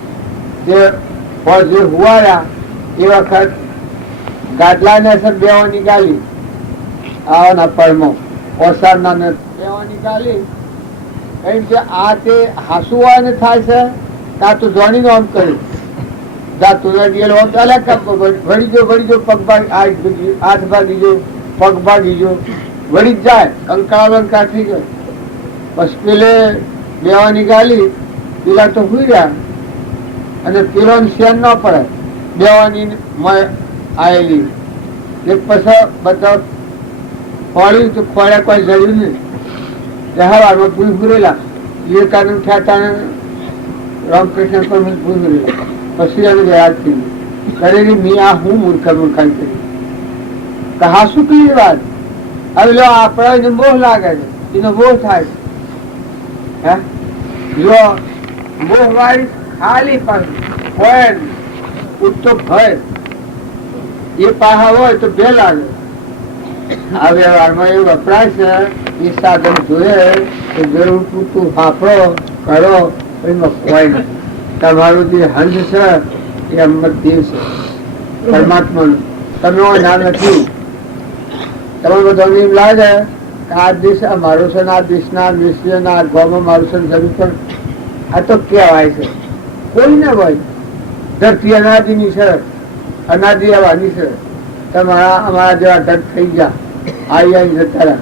જે હુવાયા એ વખત ગાદલાને અસર બેવાની ગાલી આવાના પડમો ઓસારના બેવાની ગાલી એમ કે આ તે હાસુવાને થાય છે કાં તો જોણીનો આમ કર્યું જાતું ગયેલો વળી ગયો પગ ભાગ હાથ ભાગી ગયો, પગ ભાગી ગયો, વળી જ જાય, કંકાળ કાઢી ગયો. બસ પેલે બેવાની ગાલી પેલા તો હુઈ રહ્યા અને પેલો શેન ન પડે બેવાની આવેલી. પછી બધા ખોળ્યું તો ખોળ્યા કોઈ જડ્યું નહીં. હવારમાં ભૂલ ભૂરેલા વિવેકાનંદ ખ્યાતા રામકૃષ્ણ પર ભૂલ ભૂરેલા. પછી એને યાદ થઈ કરેલી મી આ હું મૂર્ખાઈ કરી કહા શું કઈ વાત. હવે લો આપણા એને મોહ લાગે છે, એનો મોહ થાય છે. જો મોહ વાળી ખાલી પાછું હોય ઉઠતો ભય એ પાહા હોય તો બે લાગે. આ વ્યવહારમાં એવું વપરાય છે એ સાધન જોઈએ તો જરૂર પૂરતું વાપરો કરો એમાં કોઈ નથી. તમારું જે હંસ છે એ અમરદેવ છે, પરમાત્માનું. તમે ના નથી. તમે બધાને એમ લાગે કે આ દેશ મારો છે, આ દેશના વિશ્વના ગામમાં મારું છે, જમીન પણ આ તો કહેવાય છે. કોઈ ને હોય ધરતી અનાદિની છે, અનાદિ આવવાની છે. તમારા અમારા જેવા ઢગ થઈ ગયા આવી જતા રહ્યા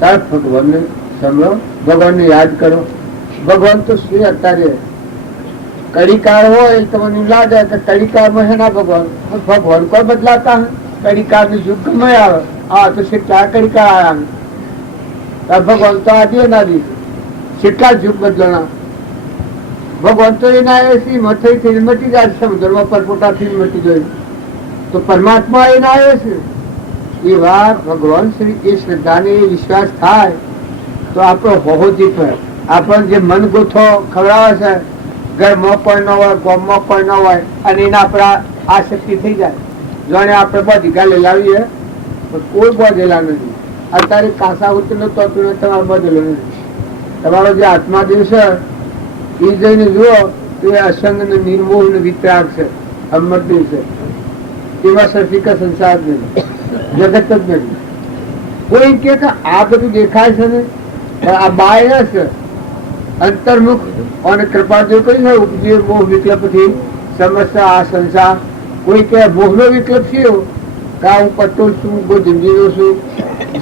તાર ભગવાનને સાંભળો, ભગવાનને યાદ કરો. ભગવાન તો શું અત્યારે કડીકાર હોય તમને લાગે કે કડીકારમાં છે ના ભગવાન ભગવાન કોઈ બદલાતા કડીકાર નું યુગ ગમે આવે. હા તો કેટલા કડીકાર આવ્યા ભગવાન તો આજે ના દીધું કેટલા યુગ બદલાના. ભગવાન તો એના એસી મથઈ થઈને મટી જાય સમુદ્રમાં પરપોટાથી મટી જાય. તો પરમાત્મા એના આવે છે એ વાત ભગવાન શ્રી એ શ્રદ્ધાને વિશ્વાસ થાય તો આપણો હોહો જીતે. આપણને જે મન ગોથો ખવડાવે છે ઘરમાં કોઈ ન હોય, ગામમાં કોઈ ન હોય અને એના આપણા આસક્તિ થઈ જાય. જાણે આપણે બધી ગાલે લાવીએ કોઈ બધેલા નથી. અત્યારે કાસા ઉતરનો તો તમારે બધેલો નથી. તમારો જે આત્માદેવ છે એ જઈને જુઓ તો એ અસંગ ને નિર્મોહ ને વિતરાગ છે, અમરદેવ છે. એવા સર્ફિકા સંસાર નથી, જગત જ નથી. કોઈ કે આ બધું દેખાય છે ને આ બાહ્ય છે, અંતર્મુખ અને કૃપાદેવ કહ્યું છે ઉપજીવ મોહ વિકલ્પ થી સમસ્ત આ સંસાર. કોઈ કે મોહ નો વિકલ્પ છે કે હું પટ્ટો છું, કોઈ જંજીરો છું,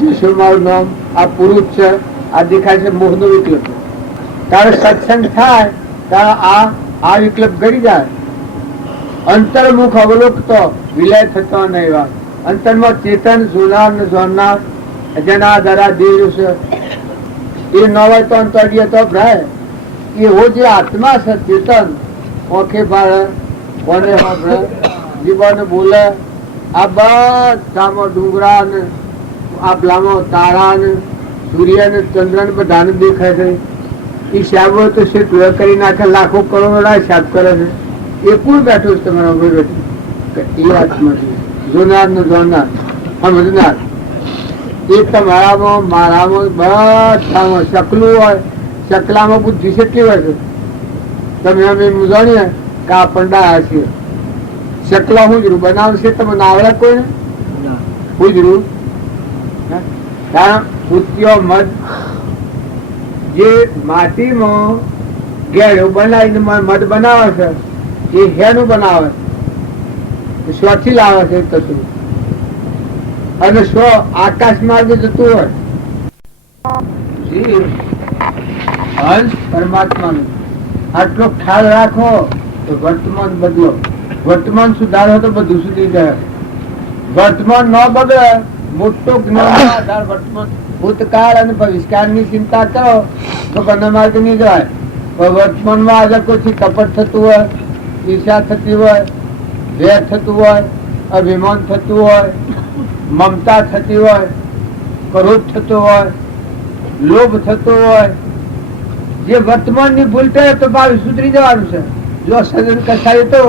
જીસુ મારું નામ, આ પુરુષ છે, આ દેખાય છે મોહ નો વિકલ્પ. તારે સત્સંગ થાય ત્યારે આ વિકલ્પ ગળી જાય. અંતર્મુખ અવલોકતો વિલય થતો નહીં. અંતરમાં ચેતન જોનાર ને જોનાર જેના દ્વારા દેવ છે એ ન હોય તો અંતર્ય તો ભરાય. એવો જે આત્મા છે ચેતન, ઓખે ભાળે, કોને સાંભળે, જીવન બોલે, આ બધામાં ડુંગરા ને આ પેલામાં તારા ને સૂર્ય ને ચંદ્ર ને બધાને દેખાય છે. એ હિસાબો તો શેઠ કરી નાખે, લાખો કરોડો હિસાબ કરે છે. એ કોણ બેઠું છે તમારા ઉપર બેઠું? એ આત્મા છે, જોનાર ને જોનાર, સમજનાર. એ તમારામાં મારામાં બધામાં શકલું હોય. શકલામાં બુદ્ધિ કેટલી હોય છે? તમે અમે જાણીએ કે આ પંડા છીએ. શકલા હુજરું બનાવશે તમે આવડે કોઈને હુજરું? કારણ ભૂતિયો મધ જે માટીમાં ગેળો બનાવીને મધ બનાવે છે એ હેનું બનાવે છે, સ્વથી લાવે છે કશું. અને સ્વ આકાશ માર્ગે જતું હોય. અંશ પરમાત્માનું આટલો ખ્યાલ રાખો તો વર્તમાન બદલો. વર્તમાન સુધારો તો બધું સુધરી જાય. વર્તમાન ન બગડે, મોટો જ્ઞાન આધાર વર્તમાન. ભૂતકાળ અને ભવિષ્યકાળની ચિંતા કરો તો બંને માર્ગ નહીં જવાય. વર્તમાનમાં આજે કોઈ કપટ થતું હોય, ઈર્ષા થતી હોય, વેર થતું હોય, અભિમાન થતું હોય, મમતા થતી હોય, ક્રોધ થતો હોય, લોભ થતો હોય, જે વર્તમાન ની ભૂલ થાય તો ભાવ સુધરી જવાનું છે. જો સજન કસાય તો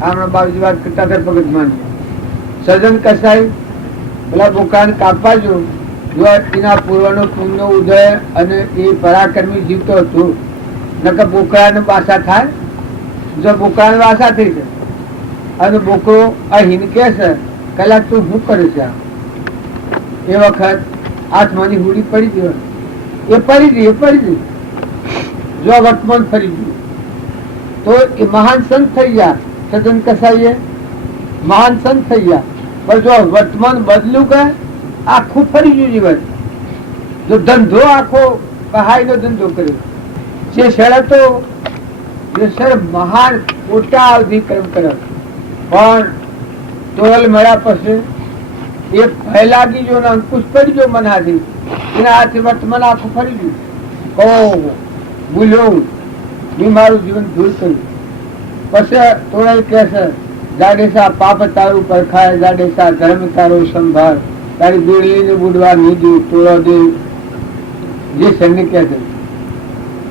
હમણાં બાવીસ વાત કરતા હતા ભગતમાન, સજન કસાય પેલા બોકાને કાપવા જો એના પૂર્વનો પુણ્યનો ઉદય અને એ પરાક્રમી જીવતો હતો. નકર બોકરાને પાસા થાય. જો બોકરાને વાસા થઈ છે અને બોકરો અહીં કે છે કલાક તું શું કરે છે, એ વખત હાથમાંની હુડી પડી ગઈ, એ પડી ગઈ, એ પડી ગઈ. જો વર્તમાન ફરી ગયું તો એ મહાન સંત થઈ ગયા. સજન કસાઈએ મહાન સંત થઈ ગયા. પણ જો વર્તમાન બદલ્યું કે આખું ફરી ગયું જીવન. જો ધંધો આખો કહાઈ નો ધંધો કર્યો જે શરતો જે સર મહાન મોટા અવધિ કર્મ કર્યો. પણ તોલ મળ્યા પછી એ ફેલાગી જો અંકુશ પડી ગયો મન હાથી, એના હાથે વર્તમાન આખું ફરી ગયું. કહો ભૂલ્યો મેં મારું જીવન ભૂલ કર્યું. પછી તોડલ કે છે જાડેસા પાપ તારું પરખાય, જાડેસા ધર્મ તારો સંભાળ, તારી બેડલીને બુડવા નહીં દઉં તોડો દે, જે સૈનિક કે છે.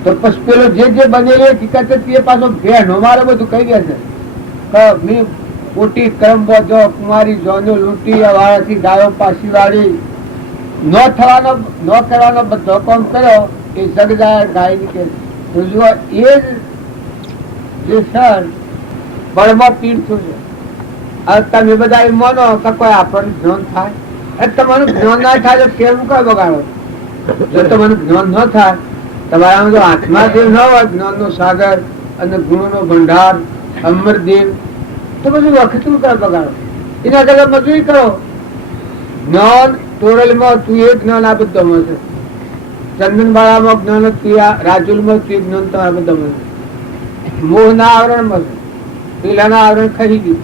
તો પછી પેલો જે બનેલો હકીકત તે પાછો ભેણો મારે બધું કહી દે છે કે મેં ખોટી કર્મ બધો કુમારી જોનો લૂંટી વાળાથી ગાયો પાછી વાળી ન થવાનો ન કરવાનો બધો કામ કર્યો. એ જગદાર ગાય નીકળે તો જુઓ એ જે સર બળમાં પીડતું છે. તમે બધા એમ માનો કે કોઈ આપણને જ્ઞાન થાય, તમારું જ્ઞાન ના થાય તો કેમ કઈ બગાડો? જો તમારું જ્ઞાન ન થાય, તમારામાં જો આત્માદેવ ન હોય, જ્ઞાન નો સાગર અને ગુણો નો ભંડાર અમરદેવ, તો બધું વખત કઈ બગાડો? એના કરતા મજૂરી કરો. જ્ઞાન તોરલમાં તું એ જ્ઞાન આ બધામાં છે, ચંદનબાળામાં જ્ઞાન તું, રાજુલમાં તું એ જ્ઞાન તમારા બધામાં છે. મોહના આવરણમાં છે, પેલાના આવરણ ખરી ગયું.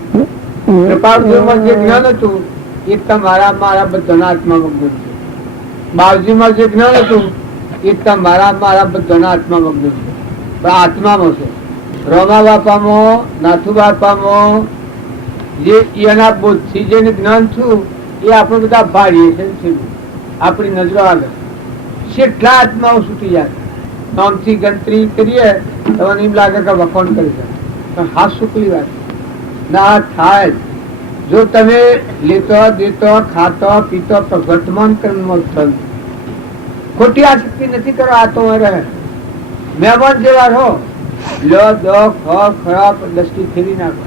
કૃપાળુમાં જે જ્ઞાન હતું એ તમારા મારા બધાના આત્મામાં જ્ઞાન છે. બાવજીમાં જે જ્ઞાન હતું એ તમારા મારા બધાના આત્મામાં જ્ઞાન છે, પણ આત્મામાં છે. રોમા બાપામાં, નાથુ બાપામાં જે એના બોધથી જે જ્ઞાન છું એ આપણે બધા ભાડીએ છે. આપણી નજરો આગળ કેટલા આત્માઓ છૂટી જાય. નામથી ગણતરી કરીએ તો એમ લાગે કે વખોણ કરી જાય, પણ હા શુકલી વાત ના થાય. જો તમે લેતો દેતો ખાતો પીતો તો વર્તમાન કર્મમાં થયું. ખોટી આસક્તિ નથી કરો. આ તો રહે મહેમાન જેવા રહો, લો દો ખરાબ દ્રષ્ટિ ફેરી નાખો.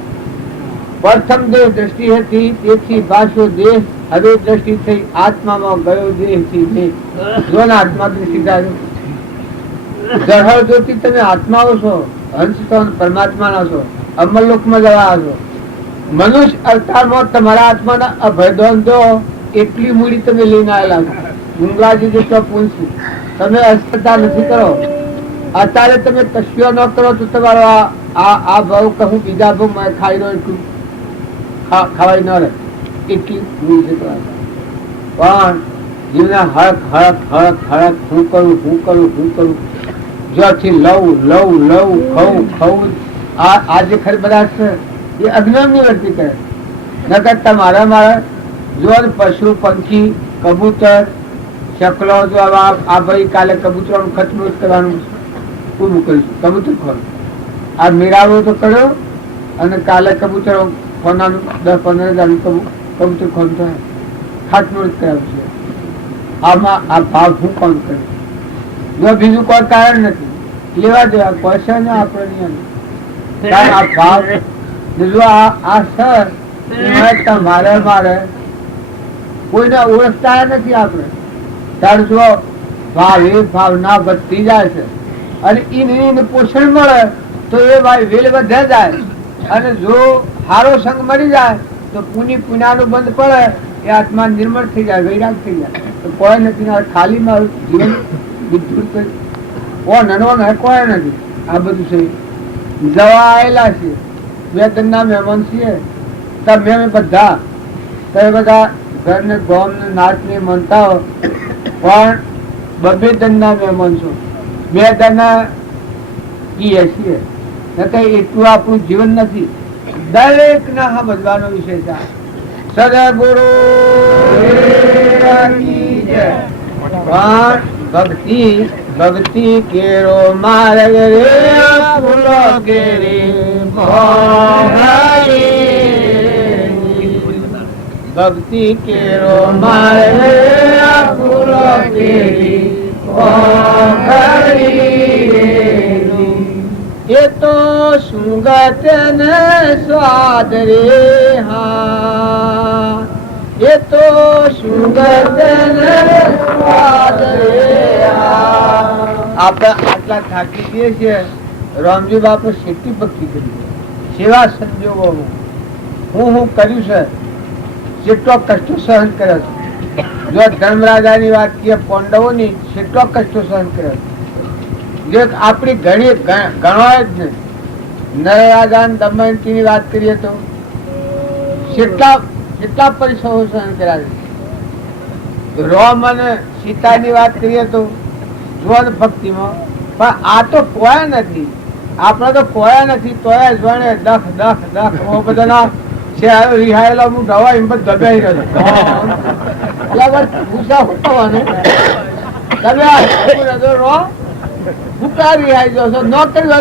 પ્રથમ દેહ દ્રષ્ટિ હતી, તેથી ભાષ્યો દેહ, હવે દ્રષ્ટિ થઈ આત્મામાં ગયો દેહથી દેહ. જો ને આત્મા દ્રષ્ટિ થાય. જળહળ જ્યોતિ તમે આત્માઓ છો, હંસ છો, પરમાત્મા ના છો, અમરલોકમાં જવા છો. મનુષ્ય અવતારમાં તમારા આત્માના અભયદોન જો એટલી મૂડી તમે લઈને આવેલા છો. ગુંગાજી જેટલો પૂછશું તમે અસ્પતા નથી કરો. અત્યારે તમે કશું ન કરો તો તમારો આ ભાવ કહું બીજા ભાવ મેં ખાઈ રહ્યો એટલું ખવાય ન રહે એટલી મૂડી છે. પણ જીવના હળક હળક હળક હળક હું કરું હું કરું હું કરું જ્યાંથી લઉં લઉં લઉં ખવું ખવું આ જે ખરી બધા છે એ અજ્ઞાન ની વર્તી કરે. ન કરતા મારા જો પશુ પંખી કબૂતર ચકલો જો આ ભાઈ કાલે કબૂતરોનું ખતમ કરવાનું પૂરું કરીશું. કબૂતર ખોરું આ મેળાવો તો કર્યો અને કાલે કબૂતરો ખોનાનું 10-15 કબૂતર ખોન થાય ખાતમુહૂર્ત કરાવું છે. આમાં આ ભાવ હું કોણ કરે? જો બીજું કોઈ કારણ નથી લેવા દેવા ક્વેશ્ચન આપણે આ ભાવ જો આ સર તમારે મારે કોઈને ઓળખતા નથી આપણે. ત્યારે જો ભાવ એ ભાવના વધતી જાય છે અને એને પોષણ મળે તો એ ભાઈ વેલ વધે જાય. અને જો સારો સંગ મળી જાય તો પુનાનું બંધ પડે એ આત્મા નિર્મળ થઈ જાય, વૈરાગ થઈ જાય. તો કોઈ નથી ખાલી મારું જીવન વિદ્યુત કોઈ નથી. આ બધું છે જવા આવેલા છે બે ધનના મહેમાન છીએ તમે બધા ઘર ને ગોમ ને નાચ ને માનતા હો પણ બબે ધનના મહેમાન છો. બે ધના કીએ છીએ એટલું આપણું જીવન નથી. દરેક ના સમજવાનો વિષય છે. સદગુરુ ભક્તિ ભક્તિ કેરો માર્ગ રે ફૂલો કેરી ભક્તિ કેરો માર્ગ રે ફૂલો કેરી એ તો સુગત ને સ્વાદ રે હા એ તો સુગત ને સ્વાદ રે હા. આપણે આટલા થાકી જઈએ છીએ. રામજી બાપુ શેતી ભક્તિ કરી સેવા સંજોગો હું કર્યું છે જેટલો કષ્ટો સહન કર્યો છે. જો ધર્મરાજાની વાત કરીએ પાંડવોની કેટલો કષ્ટો સહન કર્યો જે આપણી ઘણી ગણવાય જ નહીં. નરરાજા દમયંતી ની વાત કરીએ તો કેટલા પરિશ્રમો સહન કર્યા છે. રોમ અને સીતા ની વાત કરીએ તો જોન ભક્તિમાં પણ આ તો કોઈ નથી. આપણે તો કોઈ નથી તોય જોણે દખ દખ દખ બધાના રિહાયેલો હું દવા હિંમત દબાઈ રહ્યો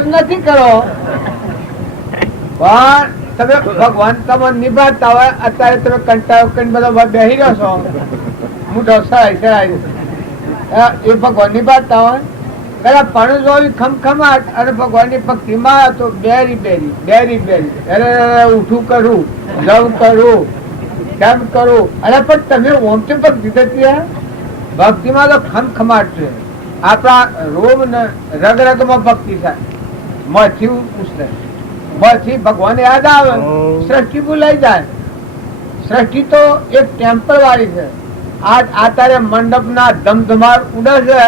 નથી કરો પણ તમે ભગવાન તમે નિભાવતા હોય. અત્યારે તમે કંટાળો કરીને બધા બેસી રહ્યો છો મોટો એ ભગવાન નિભાવતા હોય પેલા પણ જોવી ખમખમાટ અને ભગવાન ની ભક્તિમાં તો બેરી બેરી બેરી બેરી ઉઠું કરું જવ કરું કેમ કરું. અરે પણ તમે ઓમથી ભક્તિ થતી ભક્તિમાં તો ખમખમાટ છે. આપણા રોમ ને રગ રગમાં ભક્તિ થાય. મથી પૂછે મથી ભગવાન યાદ આવે સૃષ્ટિ ભૂલાઈ જાય. સૃષ્ટિ તો એક ટેમ્પલ વાળી છે. આ તારે મંડપ ના ધમધમાર ઉડે છે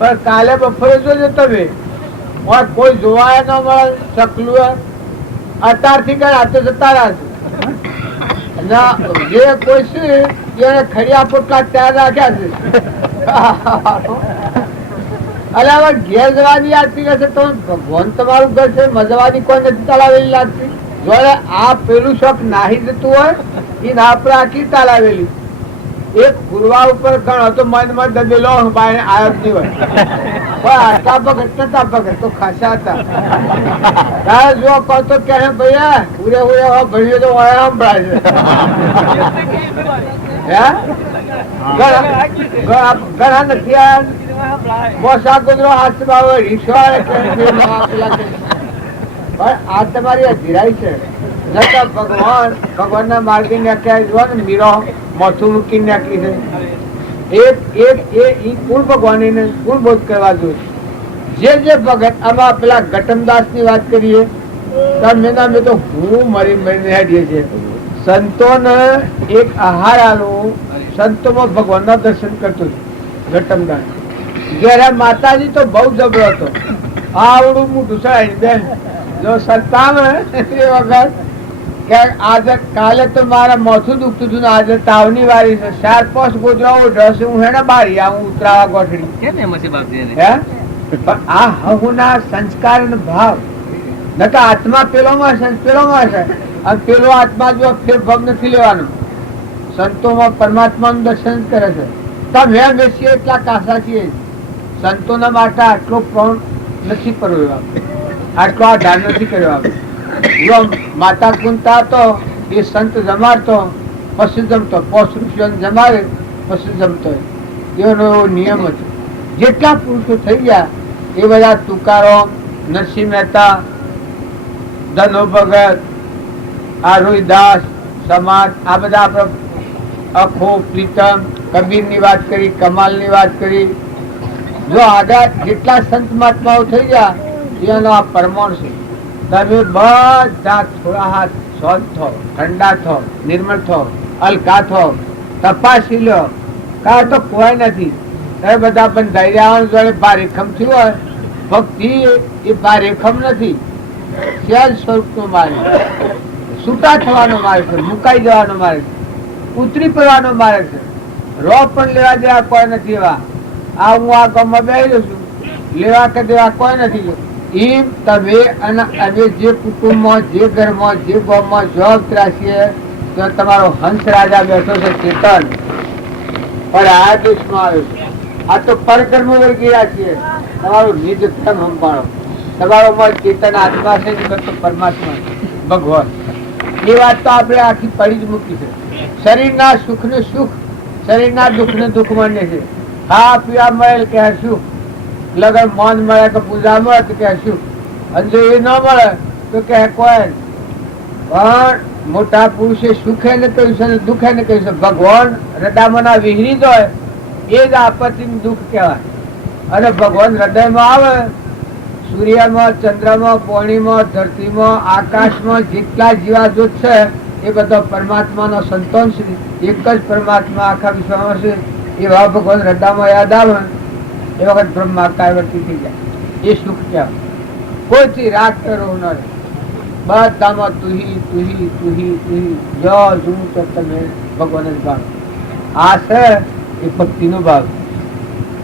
પણ કાલે બપોરે જોજો તમે કોઈ જોવાય ન મળે. ચકલું અત્યારથી કઈ હાથે જતા રહ્યા છે. જે કોઈ છે એને ખડિયા પોટલા તૈયાર રાખ્યા છે. અરે હવે ઘેર જવાની યાદતી રહેશે તો ભગવાન તમારું ઘર છે મજવાની કોઈ નથી ચલાવેલી લાગતી. જો આ પેલું શોખ નાહી જતું હોય એ ના આપણે આખી ચલાવેલી. એક ગુરવા ઉપર ગણો તો મન મન દબેલો આવ્યો જ નહીં હોય પણ આટલા ભગત નતા ભગત તો ખાસા હતા. તારે જો કહો તો કે ભૈયા ઉરે ઉરે ભણ્યો તો સંભળાય છે. ઘણા નથી આવ્યા મોસા ગુજરો હાથમાં રિક્ષા પણ આ તમારી અધીરાઈ છે. નકર ભગવાનના માર્ગે નાખ્યા જુઓ ને મીરો મોથું મૂકીને નાખી છે. ઈ કુલ ભગવાન કુલ બોધ કરવા જોઈએ. જે ભગત આમાં પેલા ગટમદાસ ની વાત કરીએ મેં તો હું મરીને હેડીએ છે. સંતોને એક આહાર આલો, સંતોમાં ભગવાનના દર્શન કરતો ગટમદાસ. જયારે માતાજી તો બહુ જબરો હતો, આવડું મોટું ચડાવી બેન જો સંતામે એ વખત કે આજે કાલે તો મારા માથું દુખતું હતું ને આજે તાવની વારી છે, 4-5 ગોદરા ઉઠશે, હું હેને બારી આવું ઉતરાવા ગોઠડી. હે પણ આ હવના સંસ્કાર અને ભાવ નકા આત્મા પેલોમાં છે પેલોમાં છે, અને પેલો આત્મા જો ફેર ભગ નથી લેવાનો. સંતોમાં પરમાત્માનું દર્શન કરે છે. તમે બેસીએ એટલા કાસા છીએ. સંતોના માટે આટલો પ્રણ નથી કરવો, આટલો આધાર નથી કર્યો. જો માતા કુંતા તો એ સંત જમાડતો પછી જમતો, 5 રૂપિયા જમાડે પછી જમતો, એનો એવો નિયમ હતો. જેટલા પુરુષો થઈ ગયા એ બધા તુકારામ, નરસિંહ મહેતા, ધનો ભગત, આ રોહિદાસ સમાજ, આ બધા આપણે અખો પ્રીતમ કબીર ની વાત કરી, કમાલ ની વાત કરી. જો આગળ જેટલા સંત મહાત્માઓ થઈ ગયા એનો આ પરમાણ છે. તમે બધા થોડા હાથ સ્વચ્છ થો, ઠંડા થો, નિર્મળ થો, હલકા થો, તપાસી લો. કારણ તો કોઈ નથી એ બધા પણ ધૈર્યવાન જોડે ભારેખમ થયું હોય. ભક્તિ એ ભારેખમ નથી, સહેજ સ્વરૂપનો માર્ગ, છૂટા થવાનો માર્ગ છે, મુકાઈ જવાનો માર્ગ છે, ઉતરી પડવાનો માર્ગ છે. રો પણ લેવા દેવા કોઈ નથી. એવા આ હું આ ગામમાં બેસી છું, લેવા કે દેવા કોઈ નથી. એમ તમે અને અમે જે કુટુંબમાં, જે ઘરમાં, જે ગામમાં જોબ ત્રાસીએ તો તમારો હંસ રાજા બેઠો છે ચેતન, પણ આ દેશમાં આવ્યો છે. આ તો પરકર્મ વર્ગીયા છીએ. તમારું નિજ ધર્મ સંભાળો. તમારો મન ચેતન આત્મા છે તો પરમાત્મા ભગવાન. એ વાત તો આપણે આખી પડી જ મૂકી છે. શરીરના સુખ ને સુખ, શરીરના દુઃખ ને દુઃખ માને છે. હા પીવા મળે કે સુખ, લગન મન મળે કે પૂજા મળે તો કે સુખ, અને જો એ ન મળે તો કે કોઈ. પણ મોટા પુરુષે સુખે ને કહ્યું છે, દુઃખે ને કહ્યું છે. ભગવાન હૃદયમાં વિહરી જાય એ જ આપત્તિ દુઃખ કહેવાય. અને ભગવાન હૃદયમાં આવે, સૂર્યમાં, ચંદ્રમાં, પાણીમાં, ધરતીમાં, આકાશમાં જેટલા જીવાજૂત છે એ બધા પરમાત્માનો સંતોષ છે. એક જ પરમાત્મા આખા વિશ્વમાં છે. એવા ભગવાન હૃદયમાં યાદ આવે એ વખત બ્રહ્માકાર વર્તી થઈ જાય. એ સુખ કહેવાય. કોઈથી રાગ કરો ન રહે. બધામાં તુહી તુહી તુહી તુહી, જો જું તો તમે ભગવાન જ ભાવ. આ છે એ ભક્તિનો ભાવ.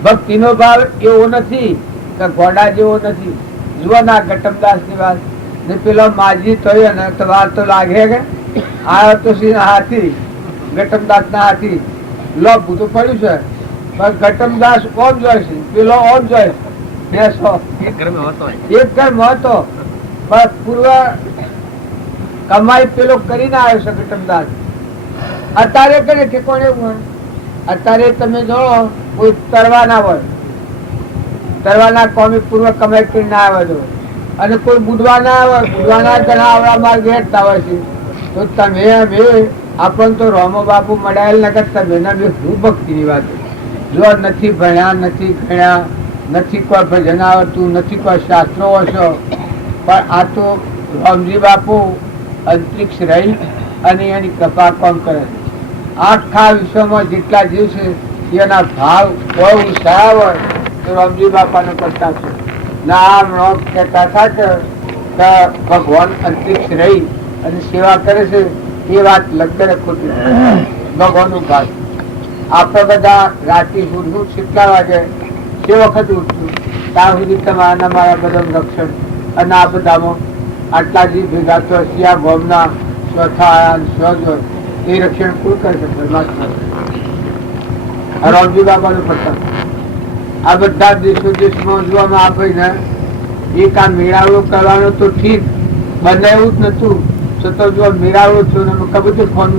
ભક્તિનો ભાવ એવો નથી કે ઘોડા જેવો નથી. જુઓ ના ગટમદાસ ની વાત ને પેલો માજી થયો ને તો વાર તો લાગે કે આ તો હાથી, ગટમદાસ ના હાથી લો ભૂતું પડ્યું છે. પણ ગટમદાસ ઓમ જોય છે, પેલો ઓમ જોય છે. એક ઘર હતો પણ પૂર્વ કમાઈ પેલો કરીને આવ્યો છે ગટમદાસ. અત્યારે કરે કે કોણ એવું? અત્યારે તમે જોડો કોઈ તરવાના હોય, તરવાના કોમી પૂર્વ કમાઈ કરીને આવે છે, અને કોઈ બુડવાના હોય, બુડવાના ઘણા આવડા માર્ગે હેઠતા હોય છે. તો તમે અમે આપણને તો રોમો બાપુ મળાયેલ નગર તમે હું ભક્તિ ની વાત. જો નથી ભણ્યા, નથી ગણ્યા, નથી કોઈ ભજન આવડતું, નથી કોઈ શાસ્ત્રો હશો, પણ આ તો રામજી બાપુ અંતરિક્ષ રહી અને એની કૃપા કોમ કરે છે. આખા વિશ્વમાં જેટલા જીવ છે એના ભાવ બહુ સારા હોય તો રામજી બાપાનો કરતા છે. નામ રોગ કહેતા હતા કે ભગવાન અંતરિક્ષ રહી અને સેવા કરે છે. એ વાત લગડે ખોટી. ભગવાનનું ભાગ આપણે બધા રાતે ઉઠવું કેટલા વાગે તે વખત ઉઠવું ત્યાં સુધી તમારા મારા બધા રક્ષણ. અને આ બધામાં આટલા જે ભેગા તો આ ગોમના ચોથા આયા હોય એ રક્ષણ કોઈ કરે છે? પરમાત્મા. રામજી બાબાનું પ્રતાપ. આ બધા દેશો દેશમાં જોવામાં આવે ને એક આ મેળાવડો કરવાનો તો ઠીક બનાવ્યું જ નતું, છતાં જો મેળાવડો થયો બધું ફોન